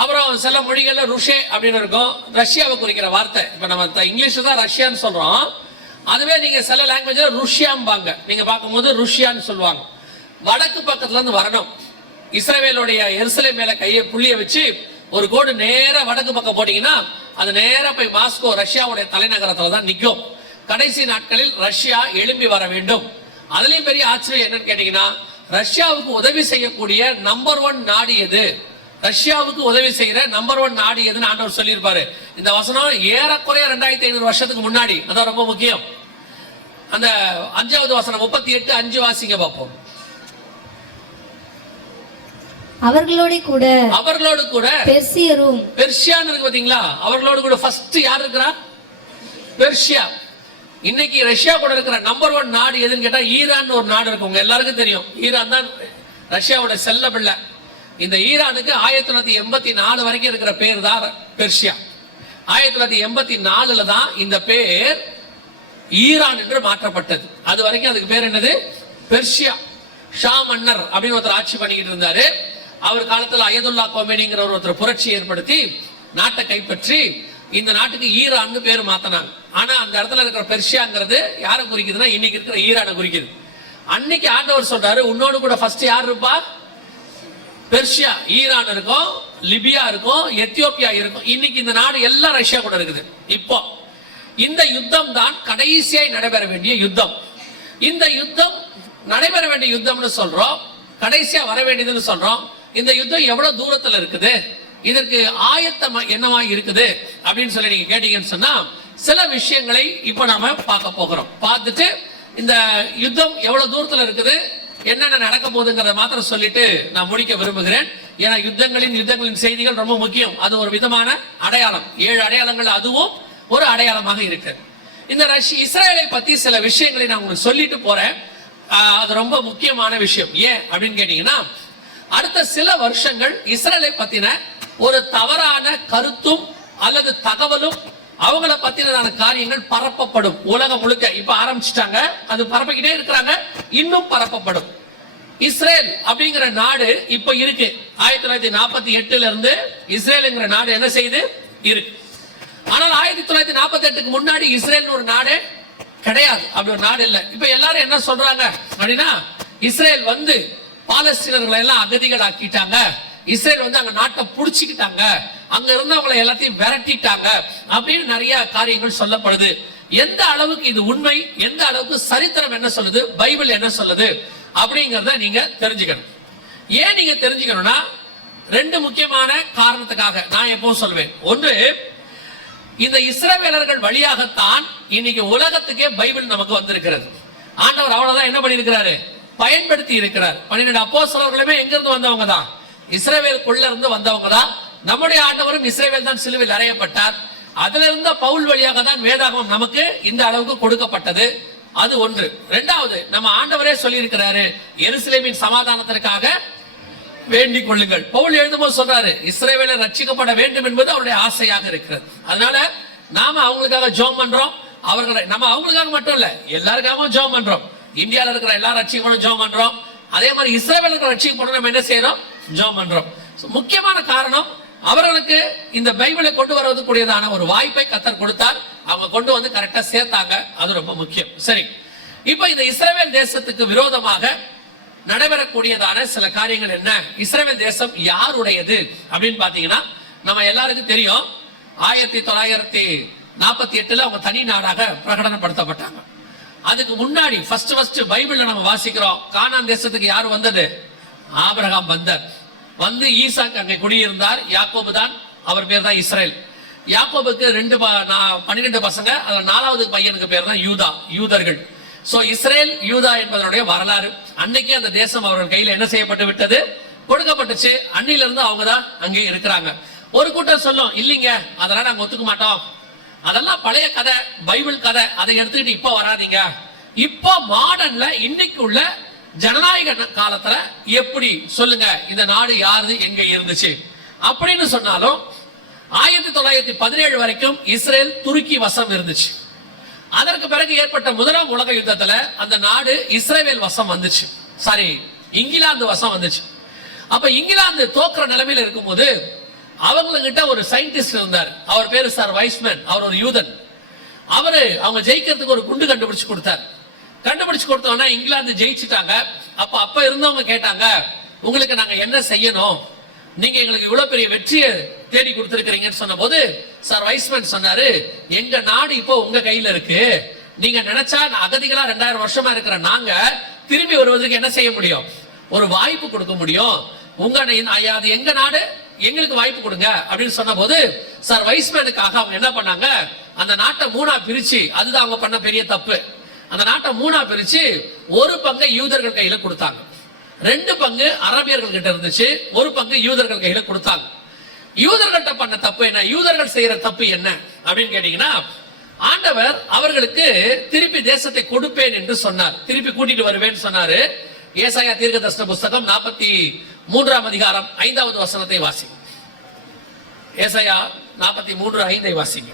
அப்புறம் சில மொழிகள்ல ருஷே அப்படின்னு இருக்கும். ரஷ்யாவை குறிக்கிற வார்த்தை. இப்ப நம்ம இங்கிலீஷ்ல தான் ரஷ்யான்னு சொல்றோம். அதுவே நீங்க சில லாங்குவேஜ்ல ருஷ்யாம்பாங்க. நீங்க பார்க்கும்போது ருஷ்யான்னு சொல்லுவாங்க. வடக்கு பக்கத்துல இருந்து வரணும். இஸ்ரவேலுடைய எருசலேம் மேல கையை புள்ளிய வச்சு ஒரு கோடு நேரா வடக்கு பக்கம் போட்டீங்கன்னா அது நேரா போய் மாஸ்கோ, ரஷ்யாவுடைய தலைநகரத்துல தான் நிற்கும். கடைசி நாட்களில் ரஷ்யா எழும்பி வர வேண்டும். அதுலயும் பெரிய ஆச்சரியம் என்னன்னு கேட்டீங்கன்னா, ரஷ்யாவுக்கு உதவி செய்யக்கூடிய நம்பர் 1 நாடு எது? ரஷ்யாவுக்கு உதவி செய்யற நம்பர் 1 நாடு எதுன்னு ஆண்டவர் சொல்லியிருப்பாரு. இந்த வசனம் ஏறக்குறைய 2500 வருஷத்துக்கு முன்னாடி. அதான் ரொம்ப முக்கியம். அந்த 5வது வசனம் 38:5 வாசிங்க பார்ப்போம். அவர்களோடு கூட பெர்சியரும். பெர்ஷியான்னு இருக்கு பாத்தீங்களா? அவர்களோடு கூட ஃபர்ஸ்ட் யார் இருக்கிறா? பெர்ஷியா. இன்னைக்கு ரஷ்யா கூட இருக்கிற நம்பர் 1 நாடு எதுன்னு கேட்டா ஈரான் ஒரு நாடு இருக்கு. உங்க எல்லாருக்கும் தெரியும். ஈரான் தான் ரஷ்யாவோட செல்ல பிள்ளை. இந்த ஈரானுக்கு 1984 வரைக்கும் இருக்கிற பேர் தான் பெர்ஷியா. 1984 தான் இந்த பேர் ஈரான் என்று மாற்றப்பட்டது. அது வரைக்கும் அதுக்கு பேர் என்னது? பெர்ஷியா. ஷா மன்னர் அப்படின்னு ஒருத்தர் ஆட்சி பண்ணிக்கிட்டு இருந்தாரு. அவர் காலத்துல அயதுல்லா கோமேனிங்கிற ஒருத்தர் புரட்சி ஏற்படுத்தி நாட்டை கைப்பற்றி இந்த நாட்டுக்கு ஈரான் பேர் மாத்தினாங்க. ஆனா அந்த இடத்துல இருக்கிற பெர்ஷியாங்கிறது யாரை குறிக்குதுன்னா இன்னைக்கு இருக்கிற ஈரானை குறிக்குது. அன்னைக்கு ஆண்டவர் சொல்றாரு, உன்னோடு கூட ஃபர்ஸ்ட் யார் இருப்பா? பெர்ஷியா. ஈரான் இருக்கும், லிபியா இருக்கும், எத்தியோப்பியா இருக்கும். இன்னைக்கு இந்த நாடு எல்லாம் ரஷ்யா கூட இருக்குது. இப்போ இந்த யுத்தம் தான் கடைசியாய் நடைபெற வேண்டிய யுத்தம். இந்த யுத்தம் நடைபெற வேண்டிய யுத்தம்னு சொல்றோம், கடைசியா வர வேண்டியதுன்னு சொல்றோம். இந்த யுத்தம் எவ்வளவு தூரத்துல இருக்குது, இதற்கு ஆயத்தம் என்னவா இருக்குது அப்படின்னு சொல்லி நீங்க கேட்டீங்கன்னு சொன்னா சில விஷயங்களை இப்ப நாம பார்க்க போகிறோம். பார்த்துட்டு இந்த யுத்தம் எவ்வளவு தூரத்துல இருக்குது, என்னென்ன நடக்க போகுதுங்கிறத மாத்திரம் சொல்லிட்டு நான் முடிக்க விரும்புகிறேன். ஏன்னா யுத்தங்களின் செய்திகள் ரொம்ப முக்கியம். அது ஒரு விதமான அடையாளம். 7 அடையாளங்கள் அதுவும் ஒரு அடையாளமாக இருக்கு. இந்த இஸ்ரேலை பத்தி சில விஷயங்களை நான் உங்களுக்கு சொல்லிட்டு போறேன். அது ரொம்ப முக்கியமான விஷயம். ஏன் அப்படின்னு கேட்டீங்கன்னா, அடுத்த சில வருஷங்கள் இஸ்ரேலை பத்தின ஒரு தவறான கருத்தும் அல்லது தகவலும் அவங்கள பத்தின காரியங்கள் பரப்பப்படும். உலகம் முழுக்க இப்ப ஆரம்பிச்சுட்டாங்க, அது பரப்பிக்கிட்டே இருக்கிறாங்க, இன்னும் பரப்பப்படும். இஸ்ரேல் அப்படிங்கிற நாடு இப்ப இருக்கு. 1948 இருந்து இஸ்ரேல்ங்கிற நாடு என்ன செய்து இருக்கு. ஆனால் 1948க்கு முன்னாடி இஸ்ரேல் ஒரு நாடு கிடையாது. அப்படி ஒரு நாடு இல்லை. இப்ப எல்லாரும் என்ன சொல்றாங்க அப்படின்னா, இஸ்ரேல் வந்து பாலஸ்தீனர்களை எல்லாம் அகதிகள் ஆக்கிட்டாங்க, இஸ்ரேல் வந்து அங்க நாட்டை புடிச்சுக்கிட்டாங்க, அங்க இருந்தவங்களை எல்லாத்தையும் விரட்டிட்டாங்க அப்படின்னு நிறைய காரியங்கள் சொல்லப்படுது. எந்த அளவுக்கு இது உண்மை, எந்த அளவுக்கு சரித்திரம் என்ன சொல்லுது, பைபிள் என்ன சொல்லுது அப்படிங்கறத நீங்க தெரிஞ்சுக்கணும். ஏன் நீங்க தெரிஞ்சுக்கணும்னா, 2 முக்கியமான காரணத்துக்காக நான் எப்பவும் சொல்வேன். ஒன்று, இந்த இஸ்ரவேலர்கள் வழியாகத்தான் இன்னைக்கு உலகத்துக்கே பைபிள் நமக்கு வந்திருக்கிறது. ஆண்டவர் அவ்வளவுதான் என்ன பண்ணிருக்கிறாரு, பயன்படுத்தி இருக்கிறார். 12 அப்போஸ்தலர்களுமே எங்க இருந்து வந்தவங்க தான், இஸ்ரவேலுக்குள்ள இருந்து வந்தவங்க தான். நம்முடைய ஆண்டவரும் இஸ்ரவேல் தான் சிலுவையில் அறையப்பட்டார். அதுல இருந்த பவுல் வழியாக தான் வேதாகமம் நமக்கு இந்த அளவுக்கு கொடுக்கப்பட்டது. அது ஒன்று. 2வது, நம்ம ஆண்டவரே சொல்லி இருக்கிறாரு, எருசலேமின் சமாதானத்திற்காக வேண்டிக் கொள்ளுங்கள். பவுல் எழுதும்போது சொல்றாரு, இஸ்ரவேலர் ரட்சிக்கப்பட வேண்டும் என்பது அவருடைய ஆசையாக இருக்கிறது. அதனால நாம அவங்களுக்காக ஜெபம் பண்றோம். நம்ம அவங்களுக்காக மட்டும் இல்ல, எல்லாருக்காகவும் ஜெபம் பண்றோம். இந்தியாவில் இருக்கிற எல்லா ரட்சிக்கப்படும் ஜெபம் பண்றோம். அதே மாதிரி இஸ்ரவேலுக்கு ரட்சிக்கப்படும் நம்ம என்ன செய்யறோம், ஜெபம் பண்றோம். முக்கியமான காரணம், அவர்களுக்கு இந்த பைபிளை கொண்டு வருவதற்குரியதான ஒரு வாய்ப்பை கர்த்தர் கொடுத்தார். அவங்க கொண்டு வந்து கரெக்டா சேர்த்தாங்க. அது ரொம்ப முக்கியம். சரி, இப்ப இந்த இஸ்ரவேல் தேசத்துக்கு விரோதமாக நடைபெறக்கூடியதான சில காரியங்கள் என்ன, இஸ்ரவேல் தேசம் யாருடையது அப்படின்னு பாத்தீங்கன்னா, நம்ம எல்லாருக்கும் தெரியும், 1948 அவங்க தனி நாடாக பிரகடனப்படுத்தப்பட்டாங்க. அதுக்கு முன்னாடி ஃபர்ஸ்ட் பைபிள்ல நம்ம வாசிக்கிறோம், கானான் தேசத்துக்கு யார் வந்தது, ஆபிரகாம் வந்தார். வந்து ஈசாக்கு அங்கே குடியிருந்தார். யாக்கோபு தான் அவர் பேர் தான் இஸ்ரேல். யாக்கோபுக்கு 12 பசங்க, அதுல 4வது பையனுக்கு பேர் தான் யூதர்கள். சோ இஸ்ரேல் யூதா என்பதனுடைய வரலாறு. அன்னைக்கு அந்த தேசம் அவர்கள் கையில என்ன செய்யப்பட்டு விட்டது, கொடுக்கப்பட்டுச்சு. அன்னில இருந்து அவங்க தான் அங்கே இருக்கிறாங்க. ஒரு கூட்டம் சொல்லும், இல்லீங்க அதெல்லாம் நாங்க ஒத்துக்க மாட்டோம், அதெல்லாம் பழைய கதை, பைபிள் கதை, அதை எடுத்துக்கிட்டு இப்ப வராதீங்க. இப்போ மாடர்ன்ல இன்னைக்கு உள்ள ஜனநாயக காலத்துல எப்படி சொல்லுங்க, இந்த நாடு யாரு எங்க இருந்துச்சு அப்படின்னு சொன்னாலும், 1917 வரைக்கும் இஸ்ரேல் துருக்கி வசம் இருந்துச்சு. அதற்கு பிறகு ஏற்பட்ட முதலாம் உலக யுத்தத்துல அந்த நாடு இஸ்ரேல் வசம் வந்துச்சு, சாரி இங்கிலாந்து வசம் வந்துச்சு. அப்ப இங்கிலாந்து தோக்குற நிலைமையில இருக்கும்போது அவங்ககிட்ட ஒரு சயின்டிஸ்ட் இருந்தார். அவர் பேரு சார் வைஸ்மேன். அவர் ஒரு யூதன். அவங்க ஜெயிக்கிறதுக்கு ஒரு குண்டு கண்டுபிடிச்சு கொடுத்தார். கண்டுபிடிச்சு கொடுத்தோம்னா இங்கிலாந்து ஜெயிச்சுட்டாங்க. அப்ப இருந்தவங்க கேட்டாங்க, உங்களுக்கு நாங்க என்ன செய்யணும், நீங்க எங்களுக்கு இவ்வளவு பெரிய வெற்றியை தேடி கொடுத்திருக்கிறீங்கன்னு சொன்ன போது சார் வைஸ்மேன் சொன்னாரு, எங்க நாடு இப்போ உங்க கையில இருக்கு, நீங்க நினைச்சா அகதிகளா 2000 வருஷமா இருக்கிற நாங்க திரும்பி வருவதற்கு என்ன செய்ய முடியும், ஒரு வாய்ப்பு கொடுக்க முடியும். அது எங்க நாடு, எங்களுக்கு வாய்ப்பு கொடுங்க அப்படின்னு சொன்ன போது சார் வைஸ்மேனுக்காக அவங்க என்ன பண்ணாங்க, அந்த நாட்டை 3ஆ பிரிச்சு, அதுதான் அவங்க பண்ண பெரிய தப்பு. அந்த நாட்டை 3ஆ பிரிச்சு ஒரு பங்கை யூதர்கள் கையில கொடுத்தாங்க, 2 பங்கு அரபியர்கள் கிட்ட இருந்துச்சு, ஒரு பங்கு யூதர்கள் கையில கொடுத்தாங்க. யூதர்கள்ட்ட பண்ண தப்பு என்ன, யூதர்கள் செய்யற தப்பு என்ன அப்படின்னு கேட்டீங்கன்னா, ஆண்டவர் அவர்களுக்கு திருப்பி தேசத்தை கொடுப்பேன் என்று சொன்னார், திருப்பி கூட்டிட்டு வருவேன் சொன்னாரு. ஏசாயா தீர்க்கதரிசன புஸ்தகம் 43ஆம் அதிகாரம் 5வது வசனத்தை வாசிங்க. ஏசாயா 43:5 வாசிங்க.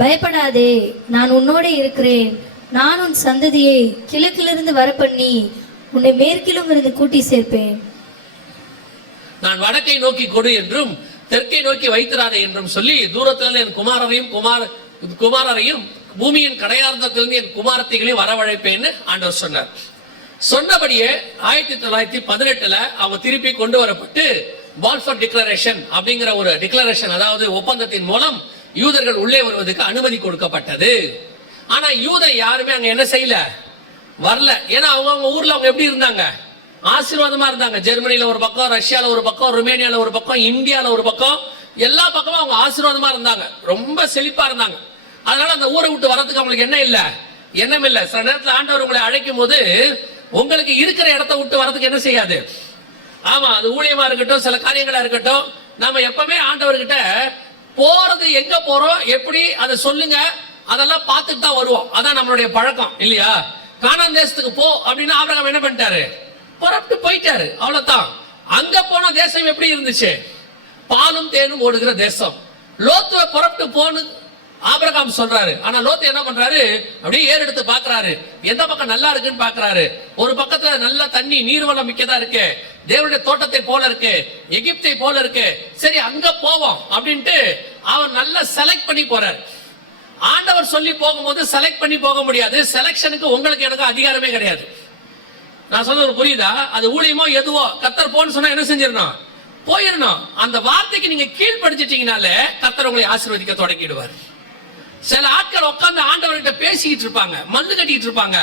பயப்படாதே, நான் உன்னோட இருக்கிறேன், நான் உன் சந்ததியை கிழக்கிலிருந்து வரப்பண்ணி உன்னை மேற்கிலும் இருந்து கூட்டி சேர்ப்பேன். நான் வடக்கை நோக்கி கொடு என்றும் தெற்கை நோக்கி வைத்திராதே என்றும் சொல்லி, தூரத்திலிருந்து என் குமாரரையும் பூமியின் கடையார்ந்தத்திலிருந்து என் குமாரத்திகளையும் வரவழைப்பேன்னு ஆண்டவர் சொன்னார். சொன்னபடியே 1918 அவங்க திருப்பி கொண்டு வரப்பட்டு பால்ஃபர் டிக்ளரேஷன் அப்படிங்கிற ஒரு டிக்ளரேஷன், அதாவது ஒப்பந்தத்தின் மூலம் யூதர்கள் உள்ளே வருவதற்கு அனுமதி கொடுக்கப்பட்டது. ஆனா யூதை யாருமே அங்க என்ன செய்யல, வரல. ஏன்னா அவங்க ஊர்ல அவங்க எப்படி இருந்தாங்க, ஆசீர்வாதமா இருந்தாங்க. ஜெர்மனில ஒரு பக்கம், ரஷ்யால ஒரு பக்கம், ருமேனியால ஒரு பக்கம், இந்தியால ஒரு பக்கம், எல்லா பக்கமும் அவங்க ஆசீர்வாதமா இருந்தாங்க, ரொம்ப செழிப்பா இருந்தாங்க. அதனால அந்த ஊரை விட்டு வரதுக்கு அவங்களுக்கு என்ன இல்ல, எண்ணம் இல்ல. சில நேரத்தில் ஆண்டவர் உங்களை அழைக்கும் போது உங்களுக்கு இருக்கிற இடத்த விட்டு வரதுக்கு என்ன செய்யாது. ஆமா, அது ஊழியமா இருக்கட்டும், சில காரியங்களா இருக்கட்டும், நம்ம எப்பவுமே ஆண்டவர்கிட்ட போறது, எங்க போறோம், எப்படி அதை சொல்லுங்க, அதெல்லாம் பார்த்துட்டு தான் வருவோம். அதான் நம்மளுடைய பழக்கம் இல்லையா? கானான் தேசத்துக்கு போ அப்படின்னா ஆபிரகாம் என்ன பண்ணிட்டாரு, புறப்பட்டு போயிட்டாரு, அவ்வளவுதான். அங்க போன தேசம் எப்படி இருந்துச்சு, பாலும் தேனும் ஓடுகிற தேசம். லோத்துவை புறப்பட்டு போன்னு ஆபிரகாம் சொல்றாரு. ஆனா லோத்து என்ன பண்றாரு, அப்படியே ஏறெடுத்து பாக்குறாரு, எந்த பக்கம் நல்லா இருக்குன்னு பாக்குறாரு. ஒரு பக்கத்துல நல்ல தண்ணி நீர்வளம் மிக்கதா இருக்கு, தேவனுடைய தோட்டத்தை போல இருக்கு, எகிப்தை போல இருக்கு, சரி அங்க போவோம் அப்படின்ட்டு அவர் நல்லா செலக்ட் பண்ணி போறாரு. ஆண்டவர் சொல்லி போகும்போது செலக்ட் பண்ணி போக முடியாது. செலக்ஷனுக்கு உங்களுக்கு எனக்கு அதிகாரமே கிடையாது. நான் சொல்றது புரியுதா? அது ஊழியமோ எதுவோ, கர்த்தர் போன்னு சொன்னா என்ன செஞ்சிடணும், போயிடணும். அந்த வார்த்தைக்கு நீங்க கீழ்படிச்சிட்டீங்கனாலே கர்த்தர் உங்களை ஆசீர்வதிக்க தொடங்கிடுவார். சில ஆட்கள் உட்கார்ந்து ஆண்டவர்கிட்ட பேசிக்கிட்டு இருப்பாங்க, மல்லு கட்டிட்டு இருப்பாங்க,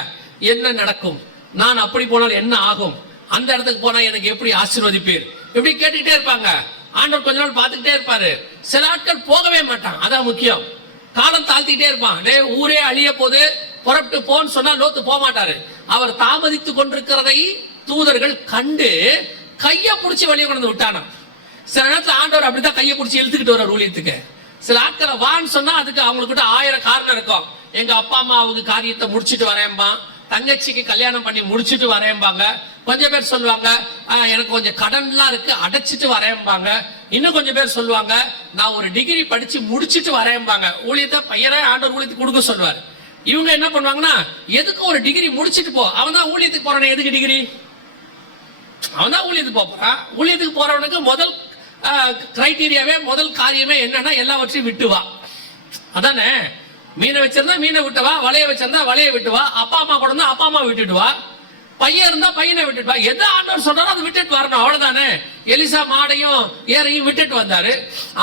என்ன நடக்கும், நான் அப்படி போனால் என்ன ஆகும், அந்த இடத்துக்கு போனா எனக்கு எப்படி ஆசீர்வதிப்பீர், எப்படி கேட்டுக்கிட்டே இருப்பாங்க. ஆண்டவர் கொஞ்ச நாள் பார்த்துக்கிட்டே இருப்பாரு. சில ஆட்கள் போகவே மாட்டான், அதான் முக்கியம். காலம் தாழ்த்திட்டே இருப்பான். ஊரே அழிய போது புறப்பட்டு போன்னு சொன்னா லோத்து போக மாட்டாரு. அவர் தாமதித்து கொண்டிருக்கிறதை தூதர்கள் கண்டு கைய பிடிச்சி வெளியே கொண்டு விட்டானா. சில நேரத்தில் ஆண்டவர் அப்படித்தான் கையை பிடிச்சி இழுத்துக்கிட்டு வர ஊழியத்துக்கு. சில ஆட்களை வான்னு சொன்னா அதுக்கு அவங்களுக்கு 1000 காரணம் இருக்கும். எங்க அப்பா அம்மாவுக்கு காரியத்தை முடிச்சுட்டு வரேன்பா, தங்கச்சிக்கு கல்யாணம் பண்ணி முடிச்சுட்டு வரேன்பாங்க. கொஞ்சம் பேர் சொல்லுவாங்க எனக்கு கொஞ்சம் கடன்லாம் இருக்கு அடைச்சிட்டு வரேன்பாங்க. இன்னும் கொஞ்சம் பேர் சொல்லுவாங்க நான் ஒரு டிகிரி படிச்சு முடிச்சுட்டு வரேன்பாங்க. ஊழியத்தை பையனை ஆண்டவர் ஊழியத்துக்கு கொடுக்க சொல்லுவார். இவங்க என்ன பண்ணுவாங்கன்னா, எதுக்கு ஒரு டிகிரி முடிச்சுட்டு போ, அவன் தான் ஊழியத்துக்கு போறானே, எதுக்கு டிகிரி, அவன் தான் ஊழியத்துக்கு போறான். ஊழியத்துக்கு போறவனுக்கு முதல் கிரைட்டீரியாவே, முதல் காரியமே என்னன்னா, எல்லாவற்றையும் விட்டு வா. அதானே, மீனை வச்சிருந்தா மீனை விட்டு வா, வலைய வச்சிருந்தா வலைய விட்டு வா, அப்பா அம்மா கூட இருந்தா அப்பா அம்மா விட்டுட்டு வா, பையன் இருந்தா பையனை விட்டுட்டு வா. எது ஆண்டவர் சொல்றாரோ அதை விட்டுட்டு வரணும், அவ்வளவுதானே. எலிசா மாடையும் ஏரையும் விட்டுட்டு வந்தாரு.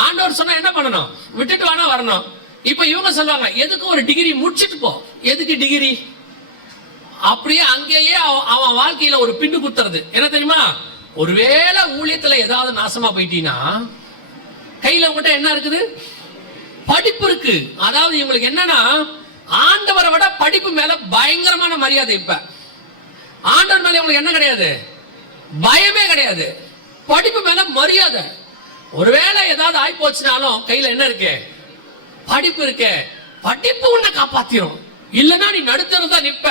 ஆண்டவர் சொன்னா என்ன பண்ணணும், விட்டுட்டு வானா வரணும். இப்ப இவங்க சொல்லுவாங்க எதுக்கு ஒரு டிகிரி முடிச்சிட்டு போ, எதுக்கு டிகிரி, அப்படியே அங்கேயே அவன் வாழ்க்கையில ஒரு பின்னு குத்துறது. என்ன தெரியுமா, ஒருவேளை ஊழியத்துல ஏதாவது நாசமா போயிட்டீங்கன்னா கையில உங்ககிட்ட என்ன இருக்குது, படிப்பு இருக்கு. அதாவது இவங்களுக்கு என்னன்னா, ஆண்டவரை விட படிப்பு மேல பயங்கரமான மரியாதை. இப்ப ஆண்டவர் மேல இவங்களுக்கு என்ன கிடையாது, பயமே கிடையாது, படிப்பு மேல மரியாதை. ஒருவேளை ஏதாவது ஆயி போச்சுனாலும் கையில என்ன இருக்கு, படிப்பு இருக்கு. படிப்பு உன்னை காப்பாத்திரும், இல்லைன்னா நீ நடுத்தரதா நிப்ப.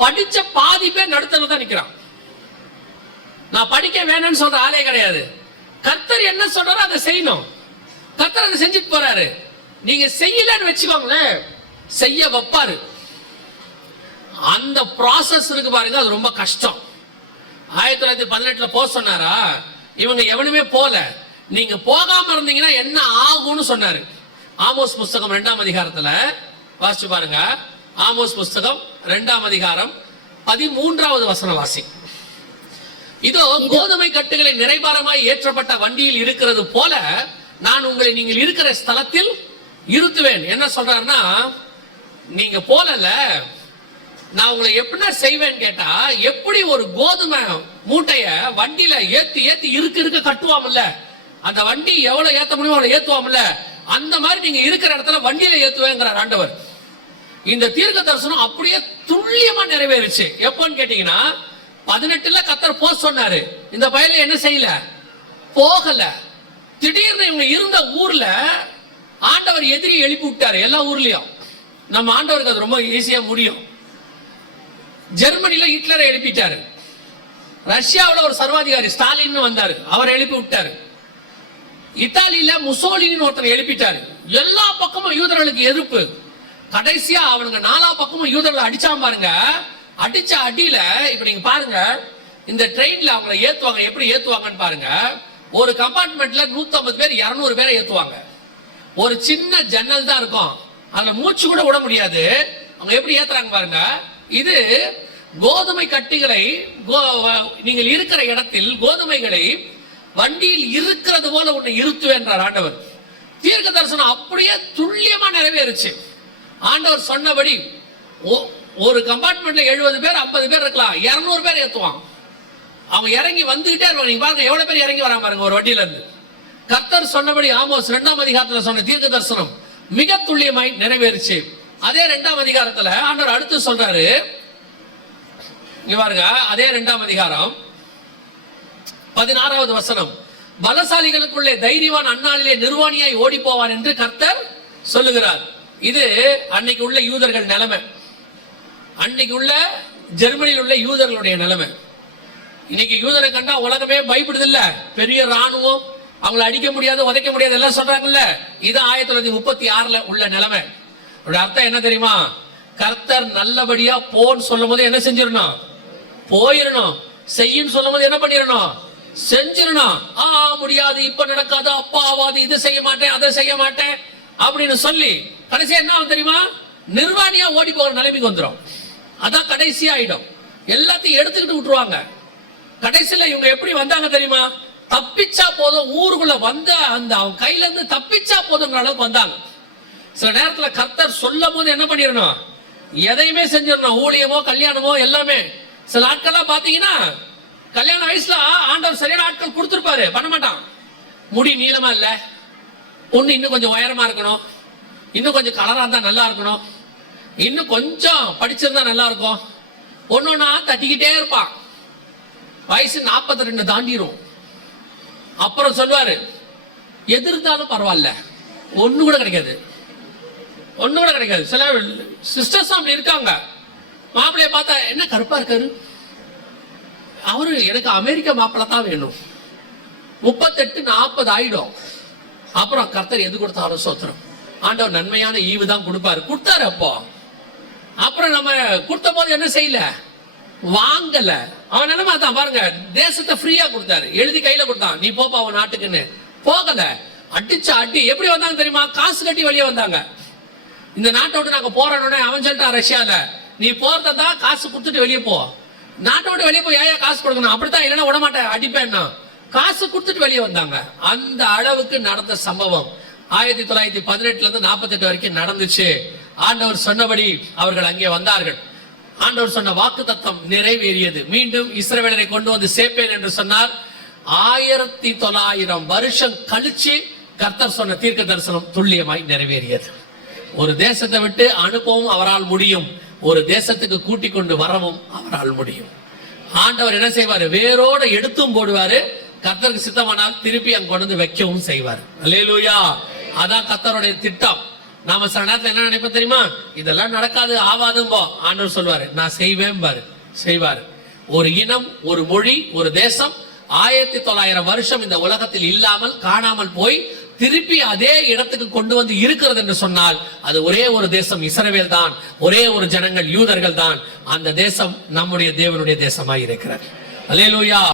படிச்ச பாதி பேர் நடுத்தரதா நிக்கிறான். நான் படிக்க வேணும்னு சொல்ற ஆளே கிடையாது. கர்த்தர் என்ன சொல்றாரோ அதை செய்யணும். கர்த்தர் அதை செஞ்சுட்டு போறாரு. நீங்க செய்யலன்னு வச்சுக்கோங்களேன், செய்ய வைப்பாரு. அந்த ப்ராசஸ் இருக்கு பாருங்க, அது ரொம்ப கஷ்டம். 1918 போக சொன்னாரா, இவங்க எவனுமே போல. நீங்க போகாம இருந்தீங்கன்னா என்ன ஆகும்னு சொன்னாரு. ஆமோஸ் புஸ்தகம் 2ஆம் அதிகாரத்துல வாசிச்சு பாருங்க. ஆமோஸ் புஸ்தகம் 2ஆம் அதிகாரம் 13வது வசனம் வாசி. இதோ கோதுமை கட்டுகளை நிறைபாரமாய் ஏற்றப்பட்ட வண்டியில் இருக்கிறது போல நான் உங்களை நீங்கள் இருக்கிற ஸ்தலத்தில் இருத்துவேன். என்ன சொல்றாருன்னா, நீங்க போலல, நான் உங்களை எப்படி செய்வேன் கேட்டா, எப்படி ஒரு கோதுமை மூட்டைய வண்டியில ஏத்தி ஏத்தி இருக்க கட்டுவாமல்ல, அந்த வண்டி எவ்வளவு ஏத்த முடியுமோ அவ்வளவு ஏத்துவாமல்ல, அந்த மாதிரி நீங்க இருக்கிற இடத்துல வண்டியில ஏத்துவேங்கிறார் ஆண்டவர். இந்த தீர்க்க தரிசனம் அப்படியே துல்லியமா நிறைவேறுச்சு. எப்போன்னு கேட்டீங்கன்னா, 18ல கர்த்தர் போக சொன்னாரு. இந்த பையனை என்ன செய்யல, போகல. திடீர்னு இவங்க இருந்த ஊர்ல ஆண்டவர் எதிரி எழுப்பி விட்டாரு. எல்லா ஊர்லயும் நம்ம ஆண்டவருக்கு அது ரொம்ப ஈஸியா முடியும். ஜெர்மனில ஹிட்லரை எழுப்பிட்டாரு. ரஷ்யாவில் ஒரு சர்வாதிகாரி ஸ்டாலின் வந்தாரு, அவரை எழுப்பி விட்டாரு. இத்தாலியில முசோலினி ஒருத்தர் எழுப்பிட்டாரு. எல்லா பக்கமும் யூதர்களுக்கு எதிர்ப்பு. கடைசியா அவனுங்க 4 பக்கமும் யூதர்களை அடிச்சாம பாருங்க. அடிச்ச அடியில இப்ப நீங்க பாருங்க, இந்த ட்ரெயின்ல அவங்களை ஏத்துவாங்க. எப்படி ஏத்துவாங்கன்னு பாருங்க. ஒரு கம்பார்ட்மெண்ட்ல 150 பேர் 200 பேரை ஏத்துவாங்க. ஒரு சின்ன ஜன்னல் தான் இருக்கும், அதுல மூச்சு கூட விட முடியாது. அவங்க எப்படி ஏத்துறாங்க பாருங்க. இது கோதுமை கட்டிகளை நீங்கள் இருக்கிற இடத்தில் கோதுமைகளை வண்டியில் இருக்கிறது போல உன்னை இருத்துவேன்றார் ஆண்டவர். தீர்க்க தரிசனம் அப்படியே துல்லியமா நிறைவேறுச்சு. ஆண்டவர் சொன்னபடி ஒரு கம்பார்ட்மெண்ட்ல 70 பேர் 50 பேர் இருக்கலாம், 200 பேர் ஏத்துவான். அவங்க இறங்கி வந்துகிட்டே இருப்பாங்க. நீங்க பாருங்க எவ்வளவு பேர் இறங்கி வராம பாருங்க ஒரு வண்டியில இருந்து. கர்த்தர் சொன்னபடி ஆமோஸ் 2ஆம் அதிகாரத்துல சொன்ன தீர்க்க தரிசனம் மிக துல்லியமாய் நிறைவேறுச்சு. அதே 2ஆம் அதிகாரத்துல ஆண்டவர் அடுத்து சொல்றாரு, இங்க பாருங்க, அதே 2ஆம் அதிகாரம் 16வது வசனம், பலசாலிகளுக்குள்ளே தைரியவான் அந்நாளிலே நிர்வாணியாய் ஓடி போவான் என்று கர்த்தர் சொல்லுகிறார். இது அன்னைக்கு உள்ள யூதர்கள் நிலைமை, அன்னைக்கு உள்ள ஜெர்மனியில் உள்ள யூதர்களுடைய நிலைமை. இன்னைக்கு யூதரை கண்டா உலகமே பயப்படுது இல்ல, பெரிய ராணுவம், அவங்களை அடிக்க முடியாது உதைக்க முடியாது எல்லாம் சொல்றாங்கல்ல. இது 1936 உள்ள நிலைமை. அர்த்தம் என்ன தெரியுமா? கர்த்தர் நல்லபடியா போன்னு சொல்லும் போது என்ன செஞ்சிடணும்? போயிடணும். செய்யும் சொல்லும் போது என்ன பண்ணிடணும்? செஞ்சிடணும். முடியாது, இப்ப நடக்காது, அப்பா ஆவாது, இது செய்ய மாட்டேன், அதை செய்ய மாட்டேன் அப்படின்னு சொல்லி கடைசியா என்ன தெரியுமா? நிர்வாணியா ஓடி போகிற நிலைமைக்கு வந்துடும். அதான் கடைசியா ஆயிடும். எல்லாத்தையும் எடுத்துக்கிட்டு விட்டுருவாங்க. கடைசியில இவங்க எப்படி வந்தாங்க தெரியுமா? தப்பிச்சா போதும், ஊருக்குள்ள வந்த அந்த அவன் கையில இருந்து தப்பிச்சா போதுங்கிற அளவுக்கு வந்தாங்க. சில நேரத்துல கர்த்தர் சொல்லும் போது என்ன பண்ணிடணும்? எதையுமே செஞ்சிடணும். ஊழியமோ கல்யாணமோ எல்லாமே. சில ஆட்கள்லாம் பாத்தீங்கன்னா கல்யாண வயசுல ஆண்டவர் சரியான ஆட்கள் கொடுத்திருப்பாரு, பண்ண மாட்டான். முடி நீளமா இல்ல, பொண்ணு இன்னும் கொஞ்சம் உயரமா இருக்கணும், இன்னும் கொஞ்சம் கலரா இருந்தா நல்லா இருக்கணும், இன்னும் கொஞ்சம் படிச்சிருந்தா நல்லா இருக்கும், ஒன்னொன்னா தட்டிக்கிட்டே இருப்பான். வயசு 42 தாண்டிரும். அப்புறம் சொல்லுவாரு, எதிர்த்தாலும் பரவாயில்ல, ஒண்ணு கூட கிடைக்காது, ஒண்ணு கூட கிடைக்காது. சில சிஸ்டர்ஸ் அப்படி இருக்காங்க. மாப்பிள்ளைய பார்த்தா என்ன கருப்பா இருக்காரு, அவரு எனக்கு அமெரிக்க மாப்பிள்ளை தான் வேணும். 38-40 ஆயிடும். அப்புறம் கர்த்தர் எது கொடுத்தாலும் சோத்திரம், ஆண்டவர் நன்மையான ஈவு தான் கொடுப்பாரு. கொடுத்தாரு. அப்போ அப்புறம் நம்ம கொடுத்த போது என்ன செய்யல? வாங்கல. அவன் நிலைமை தான் பாருங்க. தேசத்தை ஃப்ரீயா கொடுத்தாரு, எழுதி கையில கொடுத்தான், நீ போப்பா அவன் நாட்டுக்குன்னு. போகல. அடிச்ச அடி எப்படி வந்தாங்க தெரியுமா? காசு கட்டி வெளியே வந்தாங்க. இந்த நாட்டை விட்டு நாங்க போறோம்னு அவன் சொல்லிட்டான் ரஷ்யால, நீ போறதா காசு கொடுத்துட்டு வெளியே போ. நாட்டை விட்டு வெளியே போய் ஏன் காசு கொடுக்கணும்? அப்படித்தான், இல்லைன்னா விட மாட்டேன், அடிப்பேன்னா. காசு கொடுத்துட்டு வெளியே வந்தாங்க. அந்த அளவுக்கு நடந்த சம்பவம் 1918 இருந்து 48 வரைக்கும் நடந்துச்சு. ஆண்டவர் சொன்னபடி அவர்கள் அங்கே வந்தார்கள். ஆண்டவர் சொன்ன வாக்குத்தத்தம் நிறைவேறியது. மீண்டும் இஸ்ரவேலரை கொண்டு வந்து சேர்ப்பேன் என்று சொன்னார். 1900 வருஷம் கழிச்சு கர்த்தர் சொன்ன தீர்க்க தரிசனம் துல்லியமாய் நிறைவேறியது. ஒரு தேசத்தை விட்டு அனுப்பவும் அவரால் முடியும், ஒரு தேசத்துக்கு கூட்டிக் கொண்டு வரவும் அவரால் முடியும். ஆண்டவர் என்ன செய்வாரு? வேரோட எடுத்தும் போடுவாரு. கர்த்தருக்கு சித்தமானால் திருப்பி அங்க கொண்டு வந்து வைக்கவும் செய்வார். அல்லேலூயா. அதான் கர்த்தருடைய திட்டம். நாம சில நேரத்துல என்ன நினைப்போம் தெரியுமா? இதெல்லாம் நடக்காது, ஆவாதும்போ. ஆண்டவர் சொல்வாரு, நான் செய்வேன் பாரு, செய்வாரு. ஒரு இனம், ஒரு மொழி, ஒரு தேசம் 1900 வருஷம் இந்த உலகத்தில் இல்லாமல் காணாமல் போய் திருப்பி அதே இடத்துக்கு கொண்டு வந்து இருக்கிறது என்று சொன்னால் அது ஒரே ஒரு தேசம், இஸ்ரவேல் தான். ஒரே ஒரு ஜனங்கள், யூதர்கள் தான். அந்த தேசம் நம்முடைய தேவனுடைய தேசமாய் இருக்கிறது. அல்லேலூயா.